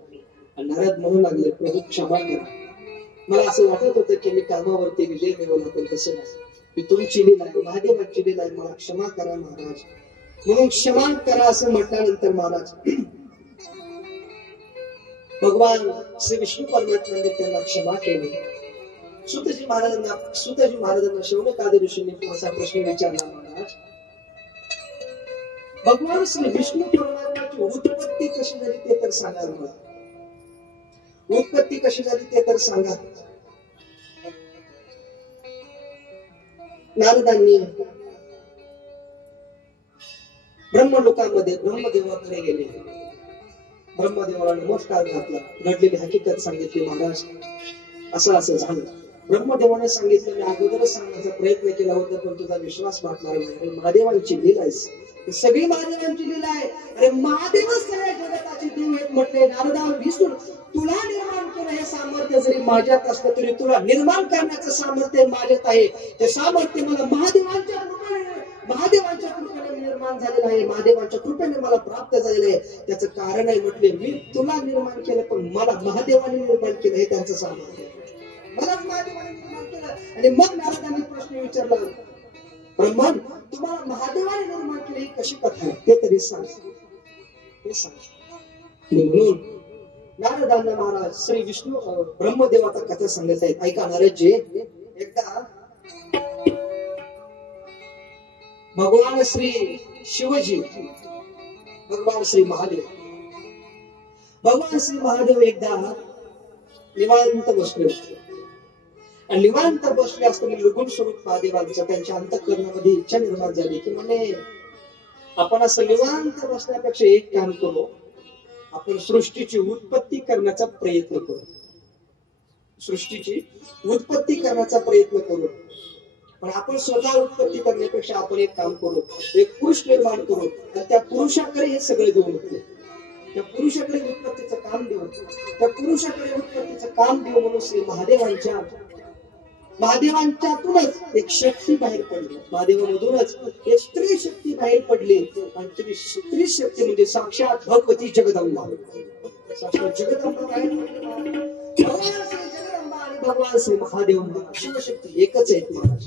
आणि नारद म्हणू लागले, प्रभू क्षमा करा, मला असं वाटत होतं की मी कामावरती विजय मिळवला, पण तसं नाही, मी तुमची लीला आहे, महादेवाची लीला आहे, मला क्षमा करा महाराज. म्हणून क्षमा करा असं म्हटल्यानंतर महाराज भगवान श्री विष्णू परमात्म्याने त्यांना क्षमा केली. सुतजी महाराजांना शौनकादी ऋषींनी असा प्रश्न विचारला, महाराज भगवान श्री विष्णू परमात्म्याची उत्पत्ती कशी झाली ते तर सांगा मला. उत्पत्ती कशी झाली ते तर सांगा. नारदांनी ब्रह्मलोकामध्ये ब्रह्मदेवाकडे गेले. ब्रह्मदेवाला नमस्कार घातला, घडलेली हकीकत सांगितली, महाराज असं असं झालं. ब्रह्मदेवाने सांगितलं, मी अगोदरच सांगण्याचा प्रयत्न केला होता पण तुझा विश्वास वाटणार नाही. महादेवांची लीला आहे, सगळी महादेवांची लीला आहे. अरे महादेवच सगळ्या जगताची देव आहेत म्हटले. नारदा विष्णू तुला निर्माण केलं हे सामर्थ्य जरी माझ्यात असलं तरी तुला निर्माण करण्याचं सामर्थ्य माझ्यात आहे. ते सामर्थ्य मला महादेवांच्या महादेवांच्या कृपेने निर्माण झालेला आहे, महादेवांच्या कृपेने मला प्राप्त झालेलं आहे. त्याचं कारण आहे म्हटले, मी तुला निर्माण केलं पण मला महादेवाने निर्माण केलं, हे त्यांचं सामर्थ्य. मलाच महादेवाने निर्माण केलं. आणि मग नारदांनी प्रश्न विचारला, ब्रह्मन तुम्हाला महादेवाने निर्माण केलं ही कशी कथा आहे ते तरी सांग, ते सांग. म्हणून नारदांना महाराज श्री विष्णू ब्रह्मदेव आता कथा सांगत आहेत. ऐका नारदजी, एकदा भगवान श्री शिवजी, भगवान श्री महादेव, भगवान श्री महादेव एकदा निवांत बसले होते. आणि निवांत बसले असताना लघुन स्वरूप महादेवांचं त्यांच्या अंतःकरणामध्ये इच्छा निर्माण झाली की म्हणे आपण असं निवांत बसण्यापेक्षा एक काम करू, आपण सृष्टीची उत्पत्ती करण्याचा प्रयत्न करू, सृष्टीची उत्पत्ती करण्याचा प्रयत्न करू. पण आपण स्वतः उत्पत्ती करण्यापेक्षा आपण एक काम करू, एक पुरुष निर्माण करू आणि त्या पुरुषाकडे हे सगळे देऊ म्हटले. त्या पुरुषाकडे उत्पत्तीचं काम देऊ, त्या पुरुषाकडे उत्पत्तीचं काम देऊ म्हणून श्री महादेवांच्यातूनच एक शक्ती बाहेर पडली, महादेवामधूनच एक स्त्री शक्ती बाहेर पडली. आणि स्त्री शक्ती म्हणजे साक्षात भगवती जगदंबा, साक्षात जगदंबा बाहेर पडली. भगवान श्री जगदंबा आणि भगवान श्री महादेव शिवशक्ती एकच आहेत. महाराज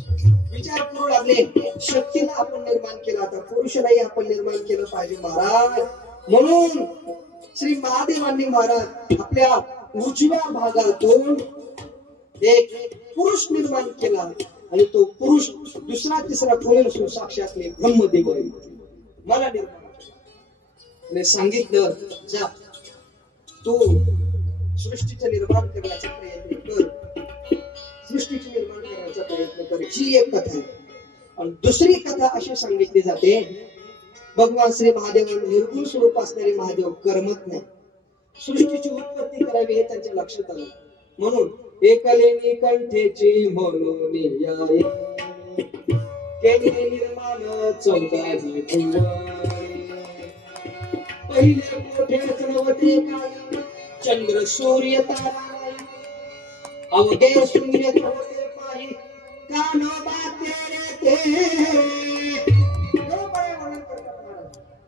विचार करू लागले, शक्तीला आपण निर्माण केला, आता पुरुषालाही आपण निर्माण केलं पाहिजे महाराज. म्हणून श्री महादेवांनी महाराज आपल्या उजव्या भागातून एक पुरुष निर्माण केला. आणि तो पुरुष दुसरा तिसरा कोणी नसून साक्षात ब्रह्मदेव आहे, मला निर्माण केला. आणि सांगितलं, जा तू सृष्टीचं निर्माण करण्याचा प्रयत्न कर, सृष्टीचे निर्माण करण्याचा प्रयत्न कर. ही एक कथा आहे. आणि दुसरी कथा अशी सांगितली जाते, भगवान श्री महादेवांनी निर्गुण स्वरूप असणारे महादेव करमत नाही, सृष्टीची उत्पत्ती करावी हे त्यांच्या लक्षात आलं. म्हणून एकलेनी कंठेची म्हणून यावे केले निर्माण 14 पहिले मोठेच नव्हते काही, चंद्र सूर्य तारा अवघे शून्य होते पाही, कानोबा तेरे ते.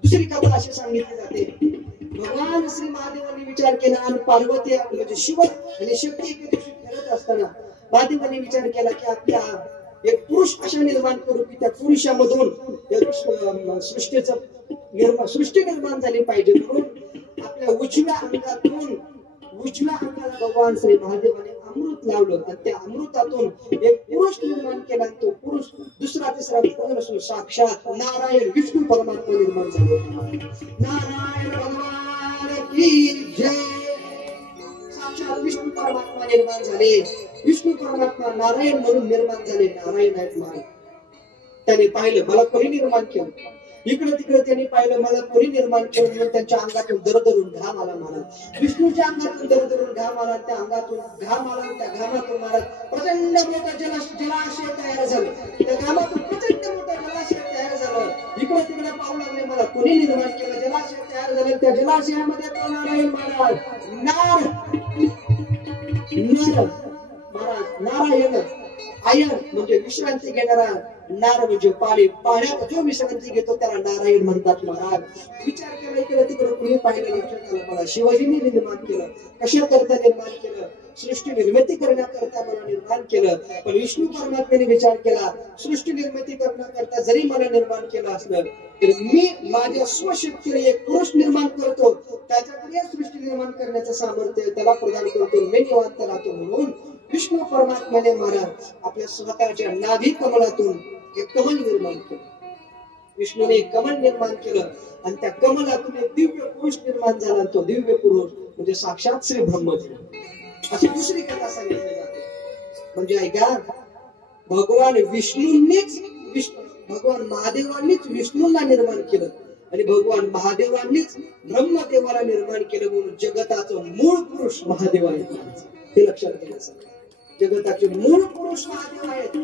दुसरी कथा अशी सांगितली जाते, भगवान श्री महादेवांनी विचार केला आणि पार्वती म्हणजे शिव आणि शक्ती एके दिवशी फिरत असताना महादेवांनी विचार केला की आपल्या एक पुरुष अशा निर्माण करू की त्या पुरुषामधून सृष्टी निर्माण झाली पाहिजे. म्हणून आपल्या उजव्या अंगाला भगवान श्री महादेवाने अमृत लावलं आणि त्या अमृतातून एक पुरुष निर्माण केला. तो पुरुष दुसरा तिसरा कोण असून साक्षात नारायण विष्णू परमात्मा निर्माण झाले. नारायण भगवान की जय. साक्षात विष्णू परमात्मा निर्माण झाले. विष्णू परमात्मा नारायण म्हणून निर्माण झाले. नारायण आहेत महाराज. त्याने पाहिलं मला कोणी निर्माण केलं, इकडे तिकडे त्यांनी पाहिलं मला कोणी निर्माण केलं. म्हणून त्यांच्या अंगातून दरदरून घाम आला महाराज. विष्णूच्या अंगातून दरदरून घाम आला, त्या अंगातून घाम आला, त्या घामातून महाराज प्रचंड मोठा जलाशय तयार झालं. त्या घामातून प्रचंड मोठा जलाशय तयार झालं. इकडे तिकडे पाहू लागले मला कोणी निर्माण केलं. जलाशय तयार झाले. त्या जलाशयामध्ये तो नारायण महाराज नारायण आयन म्हणजे विश्रांती घेणारा, नार म्हणजे पाणी, पाण्यात जो विश्रांती घेतो त्याला नारायण म्हणतात महाराज. विचार केला इकडे तिकडे कुणी पाहिलं लक्षात आलं मला शिवाजींनी निर्माण केलं. कशा करता निर्माण केलं, सृष्टी निर्मिती करण्याकरता मला निर्माण केलं. पण विष्णू परमात्म्याने विचार केला सृष्टी निर्मिती करण्याकरता जरी मला निर्माण केलं असलं तरी मी माझ्या स्वशक्तीने एक पुरुष निर्माण करतो, त्याच्याकडे सृष्टी निर्माण करण्याचं सामर्थ्य त्याला प्रदान करतो, मी निवांत राहतो. म्हणून विष्णू परमात्म्याने महाराज आपल्या स्वतःच्या नाभी कमलातून एक कमल निर्माण केलं. विष्णूने एक कमल निर्माण केलं आणि त्या कमलातून एक दिव्य पुरुष निर्माण झाला. तो दिव्य पुरुष म्हणजे साक्षात श्री ब्रह्मदेव. अशी दुसरी कथा सांगितली जाते. म्हणजे ऐका, भगवान महादेवांनीच विष्णूंना निर्माण केलं आणि भगवान महादेवांनीच ब्रह्मदेवाला निर्माण केलं. म्हणून जगताचं मूळ पुरुष महादेव आहे. हे लक्षात घ्यायचं. जगताचे मूळ पुरुष महादेव आहेत.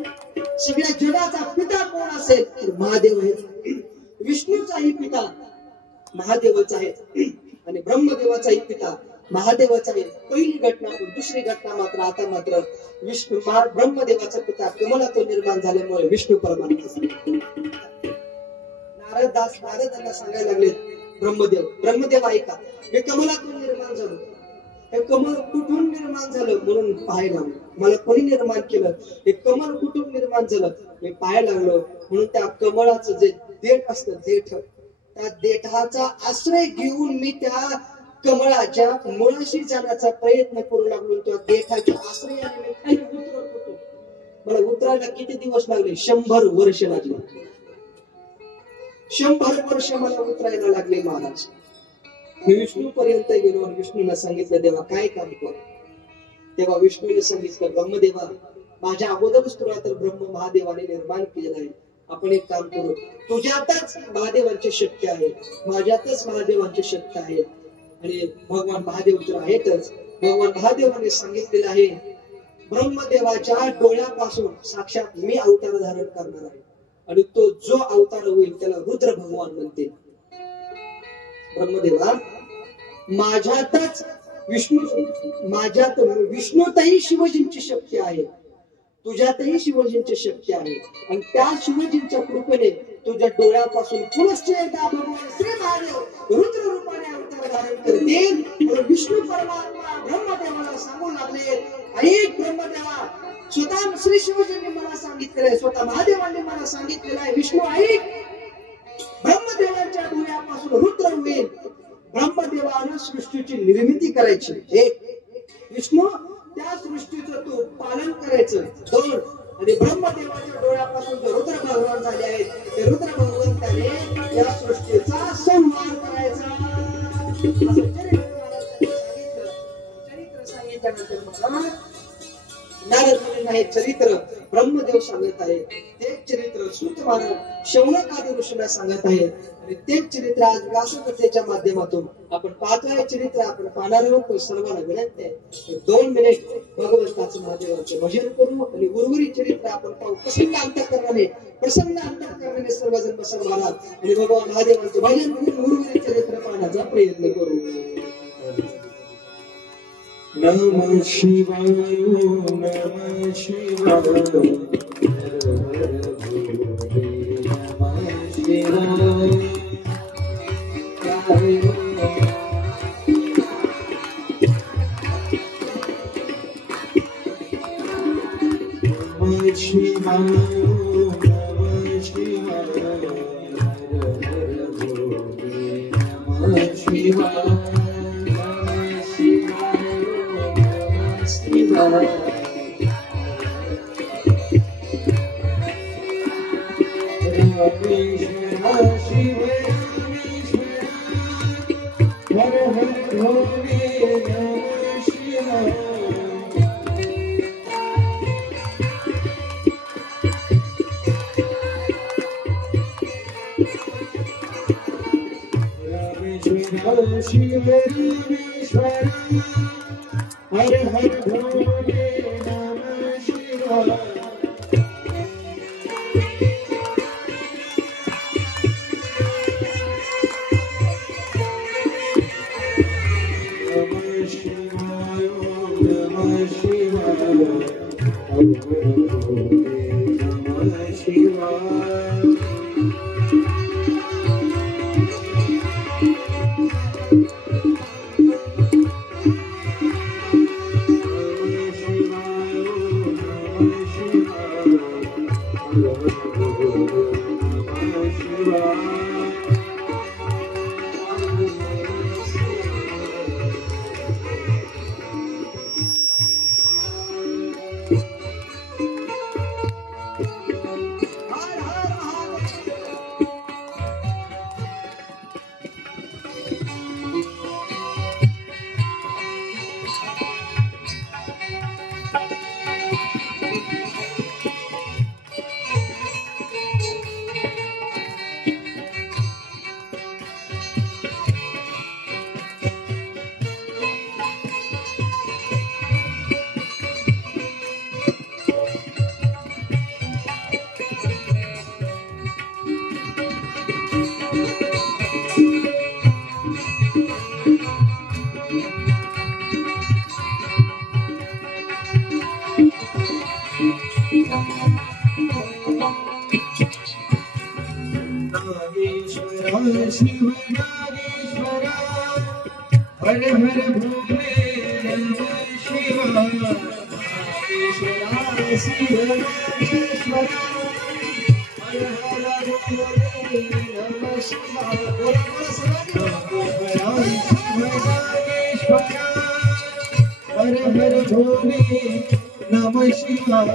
सगळ्या जगाचा पिता कोण असेल तर महादेव आहे. विष्णूचाही पिता महादेवच आहे आणि ब्रह्मदेवाचाही पिता महादेवच आहे. पहिली घटना. दुसरी घटना मात्र आता मात्र ब्रह्मदेवाचा पिता कमलातून निर्माण झाल्यामुळे विष्णू परमात्मा. नारदांना सांगायला लागले, ब्रह्मदेव ऐका, मी कमलातून निर्माण झालो, हे कमल कुठून निर्माण झालं म्हणून पाहायला लागलो, मला कोणी निर्माण केलं, हे कमल कुठून निर्माण झालं मी पाहायला लागलो, म्हणून त्या कमळाचं जे देठ असतं, त्या देठाचा आश्रय घेऊन मी त्या कमळाच्या मुळाशी जाण्याचा प्रयत्न करू लागलो, त्या देठाच्या आश्रयाने मी खाली उतरत होतो. मला उतरायला किती दिवस लागले? 100 वर्ष लागले. 100 वर्ष मला उतरायला लागले महाराज. मी विष्णू पर्यंत गेलो आणि विष्णूला सांगितलं, देवा काय काम कर. तेव्हा विष्णूने सांगितलं, ब्रह्मदेवा, माझ्या अगोदरच तुला तर ब्रह्म महादेवाने निर्माण केलेलं आहे, आपण एक काम करू, तुझ्यातच महादेवांची शक्ती आहे, माझ्यातच महादेवांची शक्ती आहे, आणि भगवान महादेव तर आहेतच. भगवान महादेवाने सांगितलेलं आहे, ब्रह्मदेवाच्या डोळ्यापासून साक्षात मी अवतार धारण करणार आहे, आणि तो जो अवतार होईल त्याला रुद्र भगवान म्हणते. ब्रह्मदेवा, माझ्यातच विष्णूतही शिवजींची शक्ती आहे, तुझ्यातही शिवजींची शक्ती आहे, आणि त्या शिवजींच्या कृपेने तुझ्या डोळ्यापासून पुनश्च एकदा भगवान श्री महादेव रुद्र रूपाने अवतार धारण करतील. विष्णू परमात्मा ब्रह्मदेवाला सांगू लागले, ऐक ब्रह्मदेवा, स्वतः श्री शिवजींनी मला सांगितलेलं आहे, स्वतः महादेवांनी मला सांगितलेलं आहे, विष्णू ऐक, ब्रह्मदेवाच्या डोळ्यापासून रुद्र होईल. ब्रह्मदेवानं सृष्टीची निर्मिती करायची, एक, विष्णू त्या सृष्टीचं तू पालन करायचं, दोन, आणि ब्रह्मदेवाच्या डोळ्यापासून जे रुद्र भगवान झाले आहेत, ते रुद्र भगवंताने या सृष्टीचा संहार करायचा. चरित्र सांगितल्यानंतर नारद मुनींना हे चरित्र ब्रह्मदेव सांगत आहे, तेच चरित्र सूत महाराज शौनक आदी ऋषींना सांगत आहे, आणि तेच चरित्र आज व्यासकथेच्या माध्यमातून आपण पाहतोय. चरित्र आपण पाहणार आहोत. सर्वांना विनंती आहे, 2 मिनिट भगवंताचं महादेवाचं भजन करू, आणि उर्वरित चरित्र आपण पाहू. प्रसन्न अंतःकरणाने सर्वजण बसन महाराज आणि भगवान महादेवांचं भजन करून उर्वरित चरित्र पाहण्याचा प्रयत्न करू. नमः शिवाय, नमः शिवाय, नमः शिवाय. नमः शिवाय, नमः शिवाय, नमः शिवाय. हर हर भोले नमः शिवाय. नमः शिवाय, नमः शिवाय, हर हर भोले नमः शिवाय. हर हर भोले नमः शिवाय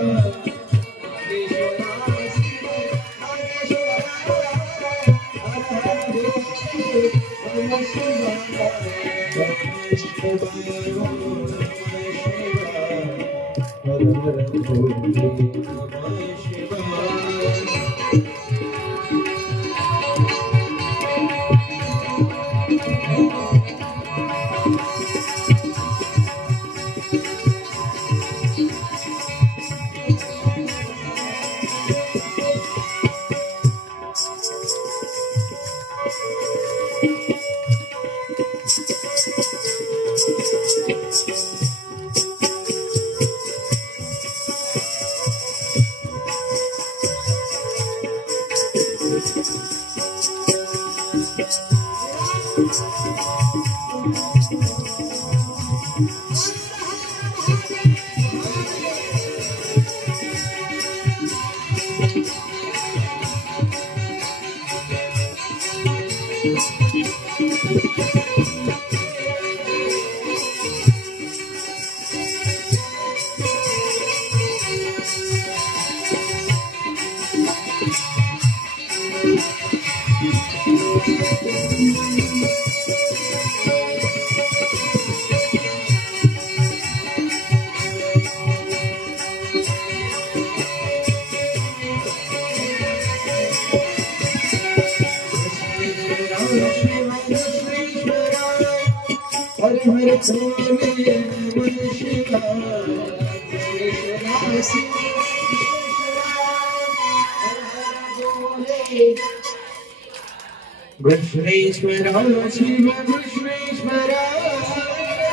Krishneeshwara Shiva Krishneeshwara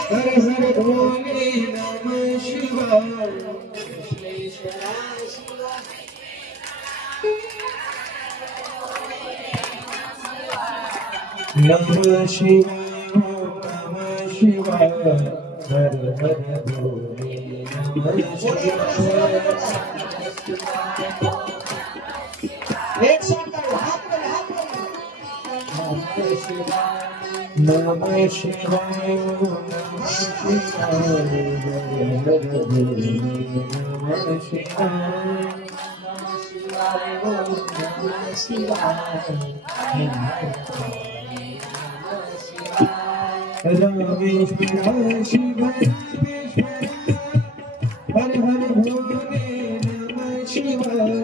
Har Har Bhole Namah Shivaya Krishneeshwara Shiva Namah Shivaya Namah Shivaya Har Har Bhole Namah Shivaya Namah Shivaya Namah Rameshwara Shiva Har Har Bhole Namah Shivaya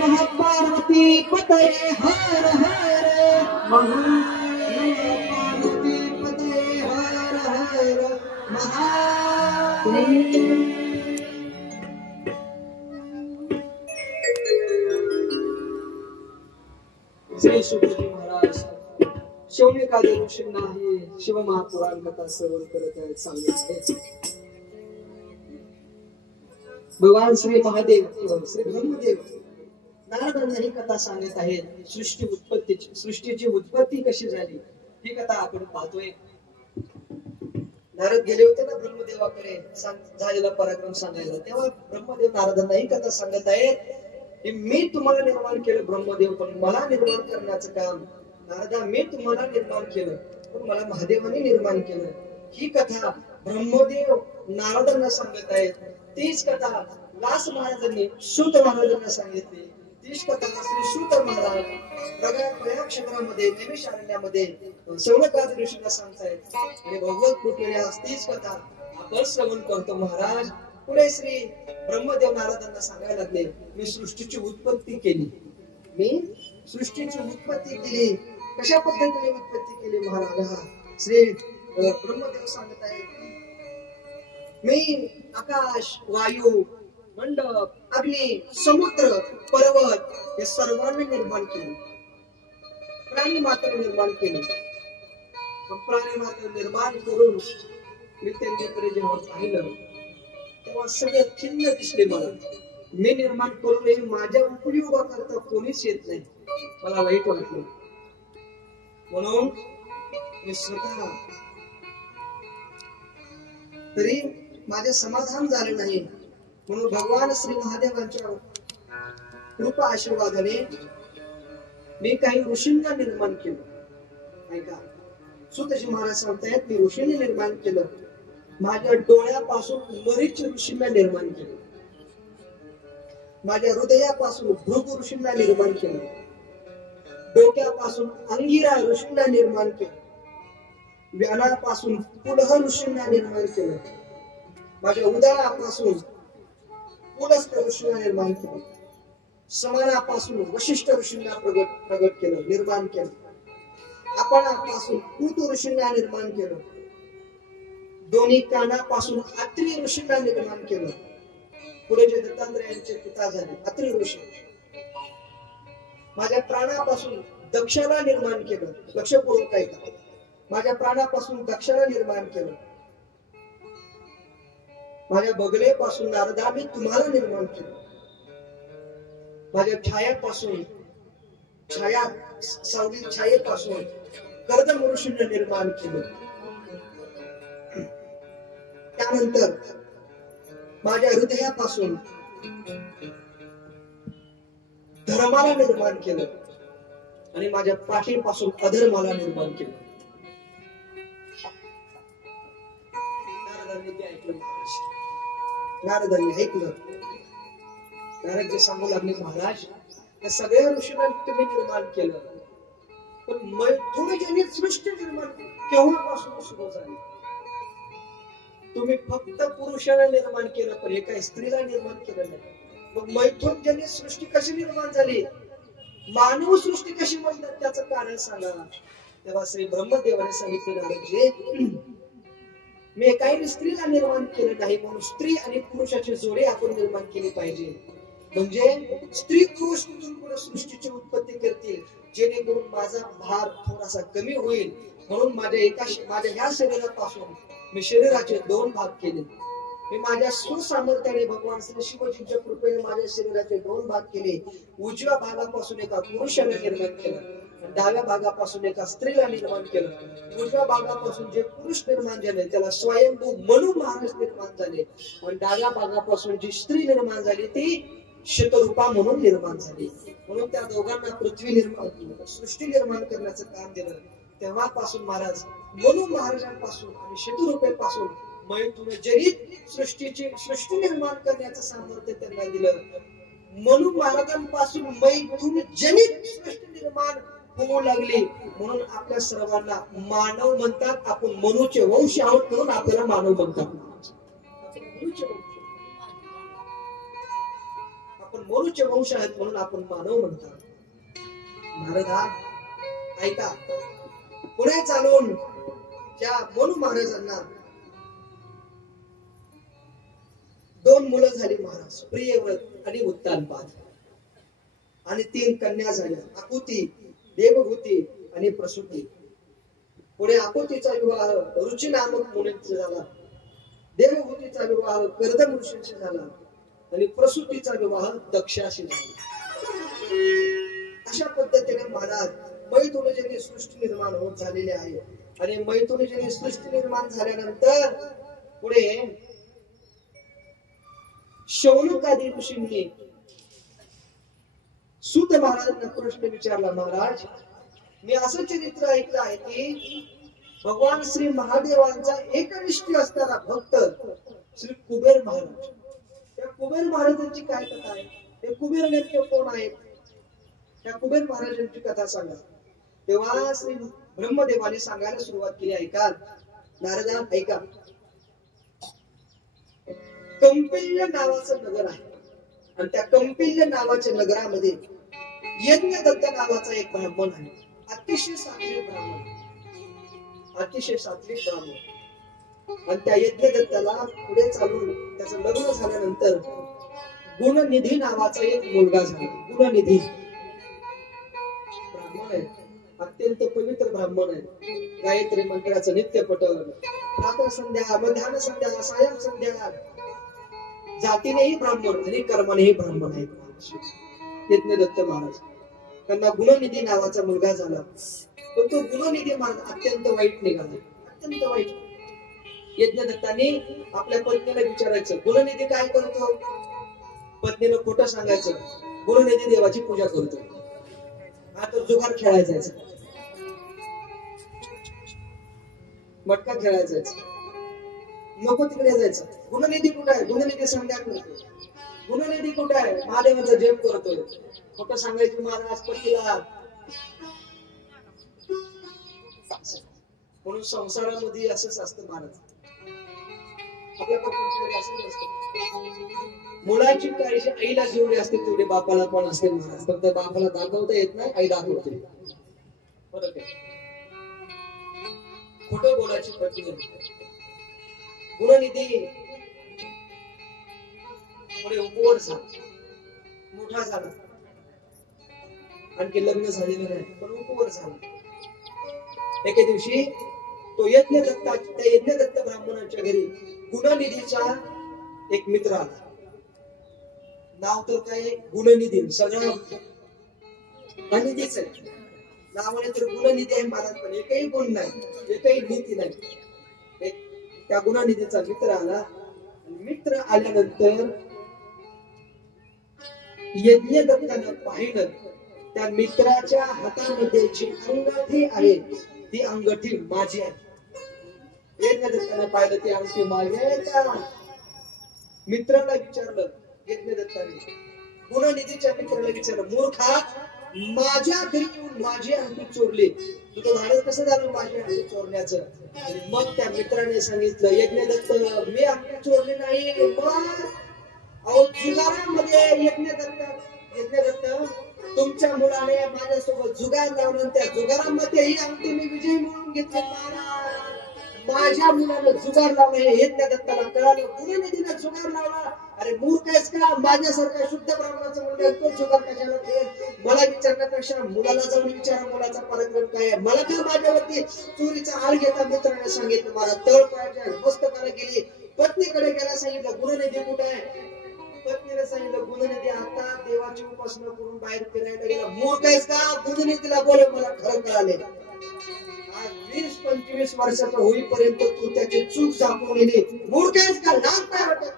नमः पार्वती पतये हर हर पार्वती पतये हर हर महादेव। श्री सुखदेव महाराज शौनकादी ऋषींना ही शिवमहापुराण कथा श्रवण करत आहेत, सांगत आहेत। भगवान श्री महादेव श्री ब्रह्मदेव नारदांना ही कथा सांगत आहेत। सृष्टीची उत्पत्ती कशी झाली ही कथा आपण पाहतोय। नारद गेले होते ना ब्रह्मदेवाकडे झालेला पराक्रम सांगायला, तेव्हा ब्रह्मदेव नारदांना ही कथा सांगत आहेत की मी तुम्हाला निर्माण केलं ब्रह्मदेव, पण मला निर्माण करण्याचं काम, नारदा मी तुम्हाला निर्माण केलं पण मला महादेवाने निर्माण केलं. ही कथा ब्रह्मदेव नारदांना सांगत आहेत. तीच कथा व्यास महाराजांनी सूत महाराजांना सांगितली. तीच कथा श्री सूत महाराज प्रयाग क्षेत्रामध्ये नैमिषारण्यामध्ये सौनकादी ऋषींना सांगतायत आणि भगवत कृपेने तीच कथा आपण श्रवण करतो. महाराज पुढे श्री ब्रह्मदेव नारदांना सांगायला लागले, मी सृष्टीची उत्पत्ती केली. मी सृष्टीची उत्पत्ती केली. कशा पद्धतीने उत्पत्ती केली महाराज? श्री ब्रह्मदेव सांगत आहेत, मी आकाश, वायू, मंडप, अग्नी, समुद्र, पर्वत हे सर्वांनी निर्माण केले. प्राणी मात्र निर्माण केले. प्राणी मात्र निर्माण करून मी त्यांच्याकडे जेव्हा पाहिलं तेव्हा सगळे खिन्न दिसले मला. मी निर्माण करूनही माझ्या उपयोगाकरता कोणीच येत नाही. मला वाईट वाटलं. म्हणून मी स्वतः तरी माझे समाधान झाले नाही. म्हणून भगवान श्री महादेवांच्या कृपा आशीर्वादाने मी काही ऋषींना निर्माण केलं. ऐका, सुतजी महाराज सांगतायत, मी ऋषींनी निर्माण केलं. माझ्या डोळ्यापासून मरीच ऋषींना निर्माण केलं. माझ्या हृदयापासून भृगु ऋषींना निर्माण केलं. डोक्यापासून अंगिरा ऋषींना निर्माण केलं. व्यानापासून पुलह ऋषींना निर्माण केलं. माझ्या उदरापासून पुलस्त ऋषींना निर्माण केलं. समानापासून वशिष्ठ ऋषींना प्रगट केलं, निर्माण केलं. आपणापासून पूत ऋषींना निर्माण केलं. दोन्ही कानापासून अत्रि ऋषींना निर्माण केलं. पुढे जे दत्तात्रय यांचे पिता झाले अत्रि ऋषी. माझ्या प्राणापासून दक्षाला निर्माण केलं. लक्षपूर्वक ऐका, माझ्या प्राणापासून दक्षाला निर्माण केलं. माझ्या बगलेपासून नारदा मी तुम्हाला निर्माण केलं. माझ्या छायापासून सावली छायेपासून कर्दम ऋषींना निर्माण केलं. त्यानंतर माझ्या हृदयापासून धर्माला निर्माण केलं आणि माझ्या पाठीपासून अधर्माला निर्माण केलं. नारदांनी ऐकलं. नारद जे सांगू लागले, महाराज या सगळ्या ऋषींना तुम्ही निर्माण केलं, पण मैथुनजन्य सृष्टी निर्माण केव्हापासून सुरू झाली? तुम्ही फक्त पुरुषाला निर्माण केलं पण एका स्त्रीला निर्माण केलं नाही. मग मैथुनजन्य सृष्टी कशी निर्माण झाली? मानव सृष्टी कशी म्हणतात त्याचं कारण सांगा. तेव्हा श्री ब्रह्मदेवाने सांगितले, नारदजी मी काही स्त्रीला निर्माण केलं नाही, म्हणून स्त्री आणि पुरुषाची जोडी आपण निर्माण केली पाहिजे. म्हणजे स्त्री पुरुष मिळून सृष्टीची उत्पत्ती करतील, जेणेकरून माझा भार थोडासा कमी होईल. म्हणून माझ्या ह्या शरीरापासून मी शरीराचे 2 भाग केले. मी माझ्या सुसामर्थ्याने भगवान श्री शिवजींच्या कृपेने माझ्या शरीराचे 2 भाग केले. उजव्या भागापासून एका पुरुषाला निर्माण केलं, डाव्या भागापासून एका स्त्रीला निर्माण केलं. उजव्या भागापासून जे पुरुष निर्माण झाले त्याला स्वयंभू मनु महाराज निर्माण झाले, आणि डाव्या भागापासून जी स्त्री निर्माण झाली ती शतरूपा म्हणून निर्माण झाली. म्हणून त्या दोघांना पृथ्वी निर्माण सृष्टी निर्माण करण्याचं काम दिलं. तेव्हापासून महाराज मनु महाराजांपासून आणि शतरूपेपासून मैथुनजनित सृष्टी निर्माण करण्याचं सामर्थ्य त्यांना दिलं. मनु महाराजांपासून मैथुनजनित सृष्टी निर्माण होऊ लागली. म्हणून आपल्या सर्वांना मानव म्हणतात. आपण मनुचे वंश आहोत म्हणून आपल्याला मानव म्हणतात. आपण मनुचे वंश आहेत म्हणून आपण मानव म्हणतात. नारदा ऐका, पुढे चालून त्या मनु महाराजांना 2 मुलं झाली महाराज, प्रियव्रत आणि उत्तानपाद, आणि 3 कन्या झाल्या, आकुती, देवभूती आणि प्रसूती. पुढे आकुतीचा विवाह रुची नामक मुलींचा झाला. देवभूतीचा विवाह कर्दम ऋषींशी झाला आणि प्रसूतीचा विवाह दक्षाशी झाला. अशा पद्धतीने महाराज मैथुनजन्य सृष्टी निर्माण होत झालेली आहे. आणि मैथुनीची सृष्टी निर्माण झाल्यानंतर पुढे शौनकादी ऋषींनी सूत महाराजांना प्रश्न विचारला, महाराज मी असं चरित्र ऐकलं आहे की भगवान श्री महादेवांचा एकनिष्ठ असणारा भक्त श्री कुबेर महाराज, त्या कुबेर महाराजांची काय कथा आहे, ते कुबेर नेमके कोण आहेत, त्या कुबेर महाराजांची कथा सांगा. तेव्हा श्री ब्रह्मदेवाने सांगायला सुरुवात केली. ऐका नारदा, ऐका. कंपिल्य नावाचं नगर आहे आणि त्या कंपिल्य नावाच्या नगरामध्ये यज्ञदत्त नावाचा एक ब्राह्मण आहे. अतिशय सात्विक ब्राह्मण, अतिशय सात्विक ब्राह्मण. आणि त्या यज्ञदत्ताला पुढे चालून त्याचं लग्न झाल्यानंतर गुणनिधी नावाचा एक मुलगा झाला. गुणनिधी ब्राह्मण आहे, अत्यंत पवित्र ब्राह्मण आहे. गायत्री मंत्राचं नित्य पठण, प्रातः संध्या, मध्यान्ह संध्या, सायं संध्या, जातीनेही ब्राह्मण आणि कर्मानेही ब्राह्मण आहेत यज्ञदत्त महाराज. त्यांना गुणनिधी नावाचा मुलगा झाला. पण तो गुणनिधी महाराज अत्यंत वाईट निघाला, अत्यंत वाईट. यज्ञदत्ताने आपल्या पत्नीला विचारायचं, गुणनिधी काय करतो? पत्नीनं खोटं सांगायचं, गुणनिधी देवाची पूजा करतो. आता जुगार खेळायला जायचं, मटका खेळायला जायचं, नको तिकडे जायचं. गुणनिधी कुठे आहे? गुणनिधी संध्या करतो. गुणनिधी कुठे आहे? महादेवाचा जप करतोय. खोटं सांगायचं महाराज पतीला. म्हणून संसारामध्ये असंच असतं महाराज, आपल्याकडे असंच असतं. मुलाची काळजी आईला जेवढी असते तेवढी बापाला पण असते महाराज. फक्त बापाला दाखवता येत नाही, आई दाखवते. फरक आहे. खोटं बोलायची पत्नी. गुणनिधी पुढे उपवर झाला, मोठा झाला, आणखी लग्न झालेलं नाही पण उपवर झाला. एके दिवशी तो यज्ञदत्त ब्राह्मणाच्या घरी गुणनिधीचा एक मित्र आला. नाव तर काय गुणनिधी, सगळं अनिधीच आहे. नावाने तर गुणनिधी आहे महाराज, पण एकही गुण नाही, एकही नीती नाही. त्या गुणनिधीचा मित्र आला. मित्र आल्यानंतर यज्ञदत्तानं पाहिलं त्या मित्राच्या हातामध्ये जी अंगठी आहे ती अंगठी माझी आहे. यज्ञदत्तानं पाहिलं ती अंगठी माझी आहे का? मित्राला विचारलं यज्ञदत्ताने, गुणनिधीच्या मित्राला विचारलं, मूर्खा माझ्या घरी येऊन माझी अंगठी चोरली, तुझं धाडस कसं झालं माझी अंगठी चोरण्याचं? आणि मग त्या मित्राने सांगितलं, यज्ञदत्त मी अंगठी चोरली नाही. अहो जुगारामध्ये यज्ञदत्त तुमच्या मुलाने माझ्यासोबत जुगार लावलं, त्या जुगारामध्ये ही अंगठी मी विजय म्हणून घेतली. माझ्या मुलानं जुगार लावलं हे यज्ञदत्ताला कळालं. गुणनिधीने जुगार लावला. अरे मूर्ख आहेस का? माझ्यासारखा शुद्ध ब्राह्मणाचा मुलगा तो जुगार कशाला खेळ? मला विचारण्यापेक्षा मुलाला जाऊन विचारा मुलाचा पराक्रम काय आहे. मला तर माझ्यावरती चोरीचा आळ घेता मित्राने सांगितलं. मला तळ पायाच्या मस्तकाला गेली. पत्नीकडे गेला, सांगितलं गुणनिधी कुठे आहे? पत्नीने सांगितलं गुणनिधी आता देवाची उपासना करून बाहेर फिरायला गेला. मूर्ख आहेस का? गुणनिधीला बोल, मला खरं कळाले. 20-25 वर्षाचा होईपर्यंत तू त्याची चूक झाकून गेली. मूर्ख आहेस का? लाज काय वाटत?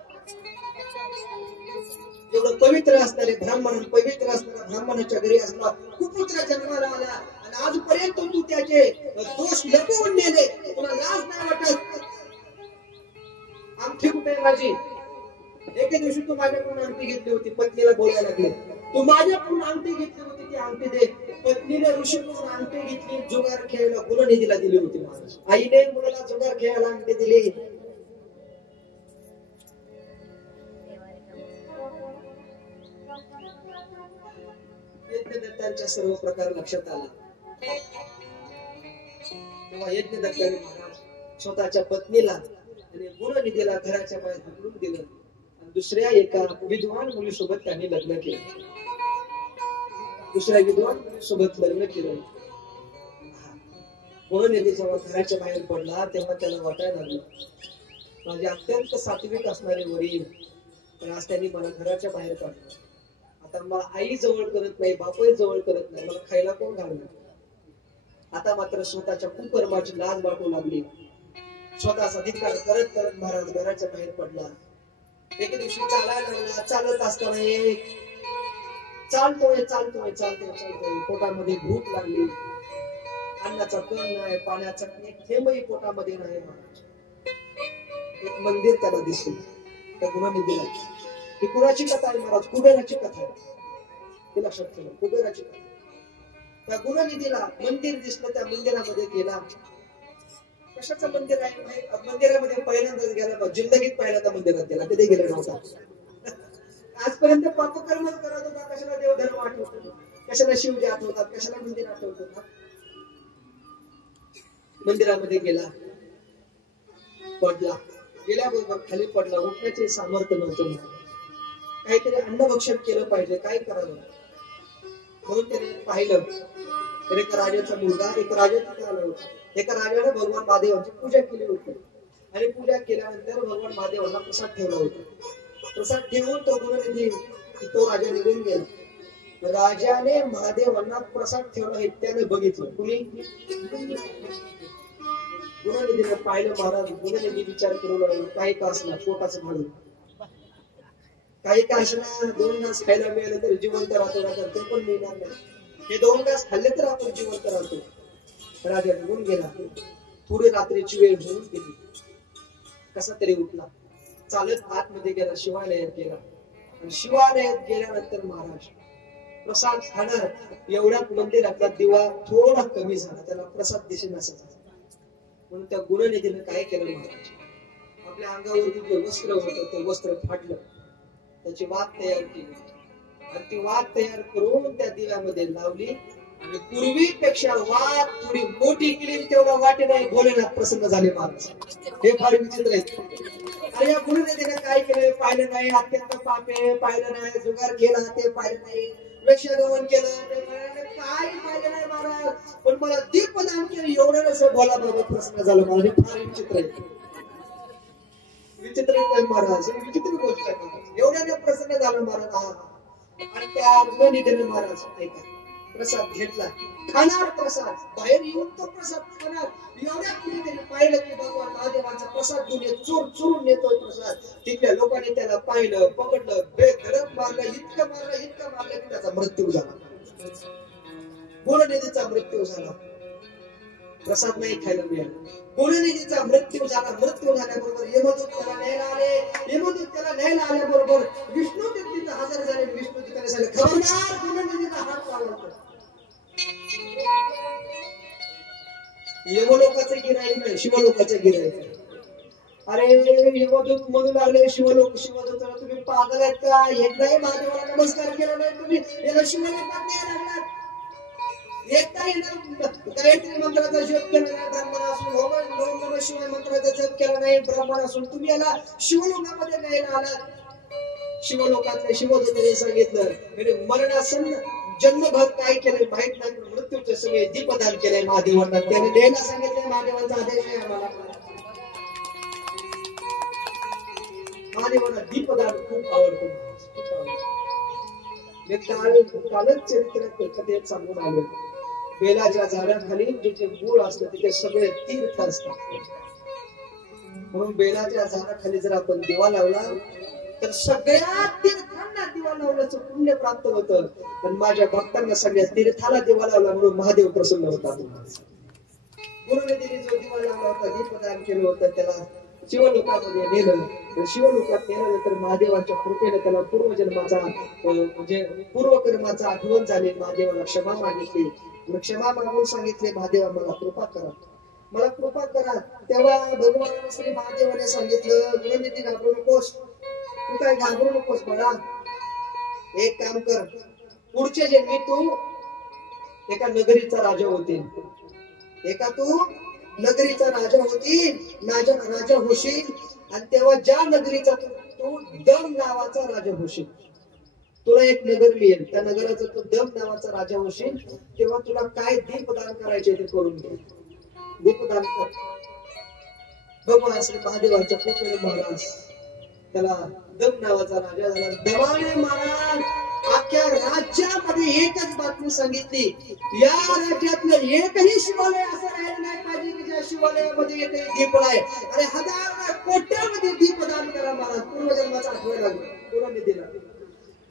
एवढं पवित्र असणारे ब्राह्मण, पवित्र असणाऱ्या ब्राह्मणाच्या घरी असला कुपुत्र जन्माला आला आणि आजपर्यंत तू त्याचे दोष लपवून नेले, तुला लाज नाही वाटत? अंगठी कुठे माझी? एके दिवशी तू माझ्याकडून अंगठी घेतली होती, पत्नीला बोलायला लागले, तू माझ्याकडून अंगठी घेतली होती, ती अंगठी दे. पत्नीने ऋषीकडून अंगठी घेतली, जुगार खेळायला गुणनिधीला दिली होती महाराज. आईने मुलाला जुगार खेळायला अंगठी दिली. यज्ञदत्तांच्या सर्व प्रकार लक्षात आला. तेव्हा यज्ञदत्ताने महाराज स्वतःच्या पत्नीला आणि गुणनिधीला घराच्या बाहेर ढकलून दिलं. दुसऱ्या एका विद्वान मुलीसोबत त्यांनी लग्न केलं. दुसऱ्या विद्वान मुलीसोबत लग्न केलं. गुणनिधी जेव्हा घराच्या बाहेर पडला तेव्हा त्याला वाटायला लागलं, माझे अत्यंत सात्विक असणारे वडील पण आज त्यांनी मला घराच्या बाहेर काढलं. आता मला आई जवळ करत नाही, बापही जवळ करत नाही, मला खायला कोण घालणार? आता मात्र स्वतःच्या कुकर्माची लाज वाटू लागली. स्वतःचा धिक्कार करत करत महाराज घराच्या बाहेर पडला. एके दिवशी चालायला लागला. चालत असताना चालतोय पोटामध्ये भूक लागली. अन्नाचा कण नाही, पाण्याचा एक थेंबही पोटामध्ये नाही. एक मंदिर त्याला दिसलं. त्या गुणाने दिला. ही कुणाची कथा आहे महाराज? कुबेराची कथा आहे. ते लक्षात ठेवा, कुबेराची कथा. त्या गुणाने दिला. मंदिर दिसलं. त्या मंदिरामध्ये गेला. कशाचं मंदिर आहे? मंदिरामध्ये पहिल्यांदाच गेला. जिंदगीत पहिल्यांदा मंदिरात गेला. कधी गेला नव्हता. आजपर्यंत पापकर्म करत होता. कशाला देवधर्म आठवतो, कशाला शिवजी आठवतात, कशाला मंदिर आठवतात. मंदिरामध्ये गेला. पडला. गेल्याबरोबर खाली पडला. उठण्याचे सामर्थ्य नव्हतं. काहीतरी अन्नभक्षण केलं पाहिजे. काय करावं म्हणून त्याने पाहिलं तर एका राजाचा मुलगा, एक राजा तिथे आला होता. एका राजाने भगवान महादेवांची पूजा केली होती. आणि पूजा केल्यानंतर भगवान महादेवांना प्रसाद ठेवला होता. प्रसाद ठेवून तो गुणनिधी तो राजा निघून गेला. राजाने महादेवांना प्रसाद ठेवला हे त्याने बघितलं. कुणी? गुणनिधीने पाहिलं. महाराज गुणनिधी विचार करू लागला. काही का असला पोटाचं म्हणून, काही का असला 2 घास खायला मिळालं तर जिवंत राहतो. राजा ते पण मिळणार नाही. हे 2 घास खाल्ले तर आपण जिवंत राहतो. राजा निघून गेला. थोडी रात्रीची वेळ होऊन गेली. कसा तरी उठला. चालत आतमध्ये गेला. शिवालयात गेला. आणि शिवालयात गेल्यानंतर महाराज प्रसाद खाणार एवढ्यात मंदिरातला दिवा थोडा कमी झाला. त्याला प्रसाद दिसेनासा झाला. म्हणून त्या गुणनिधीने काय केलं महाराज? आपल्या अंगावरती जे वस्त्र होतं ते वस्त्र फाटलं. त्याची वात तयार केली. आणि ती वात तयार करून त्या दिव्यामध्ये लावली. आणि पूर्वीपेक्षा वात थोडी मोठी केली. तेवढा वाटेने भोलेनाथ प्रसन्न झाले महाराज. हे फार विचित्र आहे. आणि या गुरुनिधीने काय केलं? पाहिलं नाही. अत्यंत पापे पाहिलं नाही. जुगार केला ते पाहिलं नाही. वृक्षगमन केलं ते काय पाहिलं नाही महाराज. पण मला दीपदान केलं एवढं नसं भोला बाबा प्रसन्न झालं महाराज. हे फार विचित्र आहे. विचित्र आहे महाराज. ही विचित्र गोष्ट आहे महाराज. एवढ्याने प्रसन्न झालं महाराज. आणि त्या गुरुनिधीने महाराज ऐका प्रसाद घेतला. खाणार प्रसाद. बाहेर येऊन तो प्रसाद खाणार. एवढ्या कुणीतरी पाहिलं की भगवान महादेवांचा प्रसाद घेऊन चोरून नेतोय प्रसाद. तिथल्या लोकांनी त्याला पाहिलं, पकडलं, बेधडक मारलं. इतकं मारलं की त्याचा मृत्यू झाला. गुणनिधीचा मृत्यू झाला. प्रसाद नाही खायला मिळाला. गुणनिधीचा मृत्यू झाला. मृत्यू झाल्याबरोबर यमदूत त्याला न्यायला आले. यमदूत त्याला न्यायला आल्याबरोबर विष्णू तिथे हजर झाले. विष्णू तिथे सांगितलं खबरदार गुणनिधीचा हात लावायचा. यमलोकाचे गिराईक नाही, शिवलोकाचे गिराईक. अरे यमदूत म्हणू लागले शिवदूताला तुम्ही पागल आहेत का? एकदाही महादेवाला नमस्कार केला नाही तुम्ही, याला शिवलोकात न्यायला लागलात. एकदाही गायत्री मंत्राचा जप केला नाही ब्राह्मण असून, ओम नमः शिवाय मंत्राचा जप केला नाही ब्राह्मण असून, तुम्ही याला शिवलोकामध्ये न्यायला आलात. शिवलोकातल्या शिवदूताने सांगितलं मरणासन जन्मभर काय केलंय माहित नाही. मृत्यूच्या समयी दीपदान केलंय महादेवांना. त्याने द्यायला सांगितलंय. महादेवांचा आदेश आहे आम्हाला. महादेवांना दीपदान खूप आवडतं. कालच चरित्र कथेत सांगून आलं. बेलाच्या झाडाखाली जिथे गुळ असतं तिथे सगळे तीर्थ असतात. म्हणून बेलाच्या झाडाखाली जर आपण दिवा लावला तर सगळ्या तीर्थांना दिवा लावल्याचं पुण्य प्राप्त होतं. पण माझ्या भक्तांना सगळ्या तीर्थाला दिवा लावला म्हणून महादेव प्रसन्न होता. गुरुनिधीने जो दिवा लावला होता, दीपदान केलं होतं, त्याला शिवलोकामध्ये नेलं. शिवलोकात नेल्यानंतर महादेवाच्या कृपेने त्याला पूर्वजन्माचा म्हणजे पूर्वकर्माचा आठवण झाली. महादेवाला क्षमा मागितली. क्षमा मागून सांगितले महादेवा मला कृपा करा, मला कृपा करा. तेव्हा भगवान श्री महादेवाने सांगितलं गुरुनिधी घाबरू नकोस, तू काय घाबरू नकोस बाळा. एक काम कर, पुढच्या जन्मी तू एका नगरीचा राजा होतील. तू नगरीचा राजा होशील. आणि तेव्हा ज्या नगरीचा तू दम नावाचा राजा होशील. तुला एक नगर मिळेल. त्या नगराचा तू दम नावाचा राजा होशील. तेव्हा तुला काय दीपदान करायचे ते करून घे. दीपदान कर. भगवान श्री महादेवाच्या कृपेने महाराज त्याला दम नावाचा राजा झाला. दमाने महाराज अख्ख्या राज्यामध्ये एकच बातमी बातमी सांगितली, या राज्यातलं एकही शिवालय असं राहिलं नाही पाहिजे की ज्या शिवालयामध्ये एकही दीप आहे. आणि हजार कोट्यामध्ये दीपदान करा महाराज. पूर्वजन्माचं आठवायला लागलं.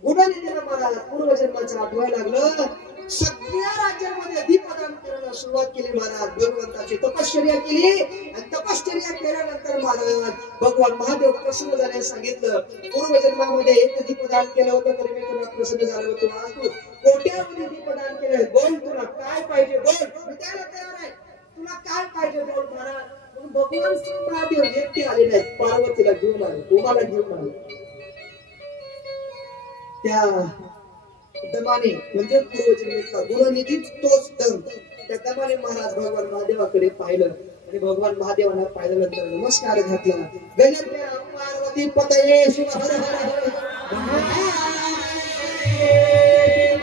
गुणनिधीला महाराज पूर्वजन्माचं आठवायला लागलं. सगळ्या राज्यामध्ये दीपदान करायला सुरुवात केली महाराज. भगवंताची तपश्चर्या केली आणि तपश्चर्या केल्यानंतर महाराज भगवान महादेव प्रसन्न झाल्याने सांगितलं, पूर्वजन्मामध्ये एक दीपदान केलं होतं तरी मी तुला प्रसन्न झालो होतो. आज तू कोट्यामध्ये दीपदान केलंय. बोल तुला काय पाहिजे बोल, मी द्यायला तयार आहे. तुला काय पाहिजे बोल महाराज. भगवान श्री महादेव एकटे आले नाहीत, पार्वतीला घेऊन आले, तुम्हाला घेऊन आले. त्या दमाने म्हणजे पूर्वजन्मेतला गुणनिधी तोच दम. त्या दमाने महाराज भगवान महादेवाकडे पाहिलं आणि भगवान महादेवाला पाहिल्यानंतर नमस्कार घातला. गजर केला, पार्वती पतये शिव हर हर हर.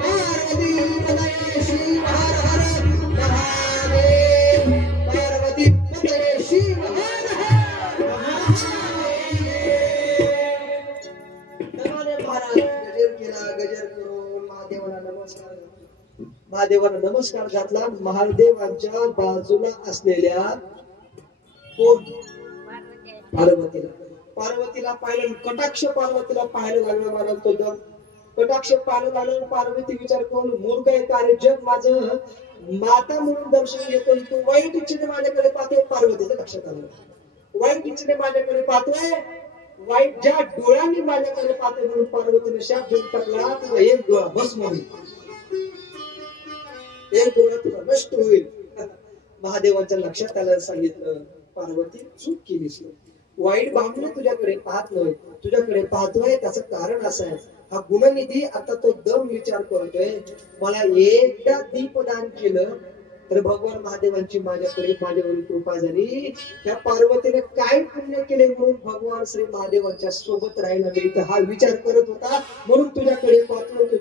पार्वती पतये शिव हर हर महादेव. पार्वती पतये शिव हर हर दमाने महाराज गजर केला. गजर करून महादेवाला नमस्कार घातला. महादेवांच्या बाजूला असलेल्या कोण पार्वतीला पाहिलं. कटाक्ष पार्वतीला पाहायला लागलं महाराज. तो दम कटाक्ष पाहायला लागलं. पार्वती विचार करून, मूर्ख आहे का रे, जग माझं माता म्हणून दर्शन घेतो, तू वाईट इच्छेने माझ्याकडे पाहतोय. पार्वतीचं लक्षात आलं, वाईट इच्छेने माझ्याकडे पाहतोय, वाईट ज्या डोळ्यांनी माझ्याकडे पाहतोय म्हणून पार्वतीने शाप देऊन टाकला. तुला एक डोळा भस्म होईल, एक डोळा तुला नष्ट होईल. महादेवांच्या लक्षात आल्याला सांगितलं, पार्वती चूक केलीस. वाईट भावनेने तुझ्याकडे पाहत नाही, तुझ्याकडे पाहतोय त्याचं कारण असं आहे. हा गुणनिधी आता तो दम विचार करतोय, मला एकदा दीपदान केलं तर भगवान महादेवांची माझ्यावरील कृपा झाली. त्या पार्वतीने काय पुण्य केले म्हणून भगवान श्री महादेवांच्या सोबत राहायला मिळतं हा विचार करत होता. म्हणून तुझ्याकडे पाहतोय.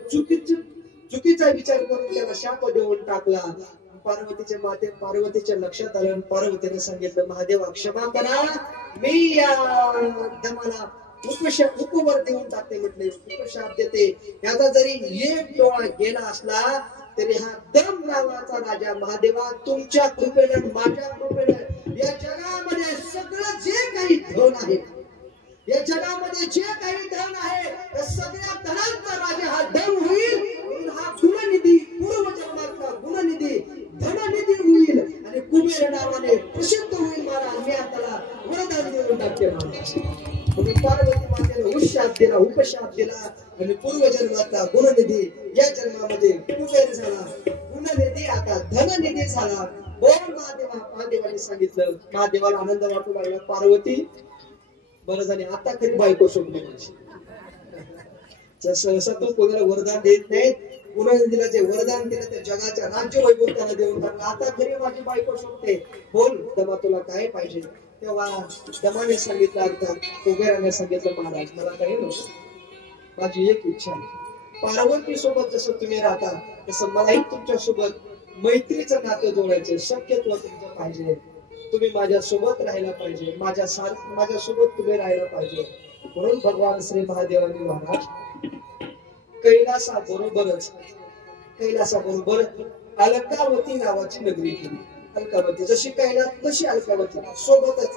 चुकीचा विचार करून त्याला शाप देऊन टाकला. पार्वतीच्या लक्षात आलं. पार्वतीने सांगितलं, महादेवा क्षमा करा, मी या दमाला उपवर देऊन टाकते. म्हटले उपशाप देते. याचा जरी एक डोळा गेला असला तरी हा दम नावाचा राजा महादेवा तुमच्या कृपेने, माझ्या कृपेने या जगामध्ये सगळं जे काही धन आहे, या जगामध्ये जे काही धन आहे त्या सगळ्या धनांचा राजा हा दम होईल. म्हणून हा गुणनिधी, पूर्वजन्मातला गुणनिधी धननिधी होईल आणि कुबेर नावाने प्रसिद्ध होईल. महाराज मी त्याला वरदान देऊन टाकते महाराज. म्हणून पार्वती मातेने उशाप दिला, उपशाप दिला आणि पूर्वजन्मातला गुणनिधी या जन्मामध्ये कुबेर झाला, गुणनिधी आता धननिधी झाला. बोल महादेवा. महादेवाने सांगितलं. महादेवाला आनंद वाटू लागला. पार्वती बरं झाली, आता खरी बायको सोडली माझी. सहसा तू कोणाला वरदान देत नाही, गुणनिधीला जे वरदान दिलं ते जगाच्या राज्य वैभव त्याला देऊन टाकलं. आता खरी माझी बायको सोडते. बोल दमा तुला काय पाहिजे. तेव्हा दमाने सांगितलं, अर्थात कुबेराने सांगितलं, महाराज मला काही नको, माझी एक इच्छा आहे. पार्वती सोबत जसं तुम्ही राहता तसं मलाही तुमच्या सोबत मैत्रीचं नातं जोडायचं शक्यत्व तुमचं पाहिजे. तुम्ही माझ्या सोबत राहायला पाहिजे, माझ्या सोबत तुम्ही राहायला पाहिजे. म्हणून भगवान श्री महादेवांनी महाराज कैलासाबरोबरच अलकावती नावाची नगरी केली. अलकावती जशी कैलास तशी अलकावती सोबतच,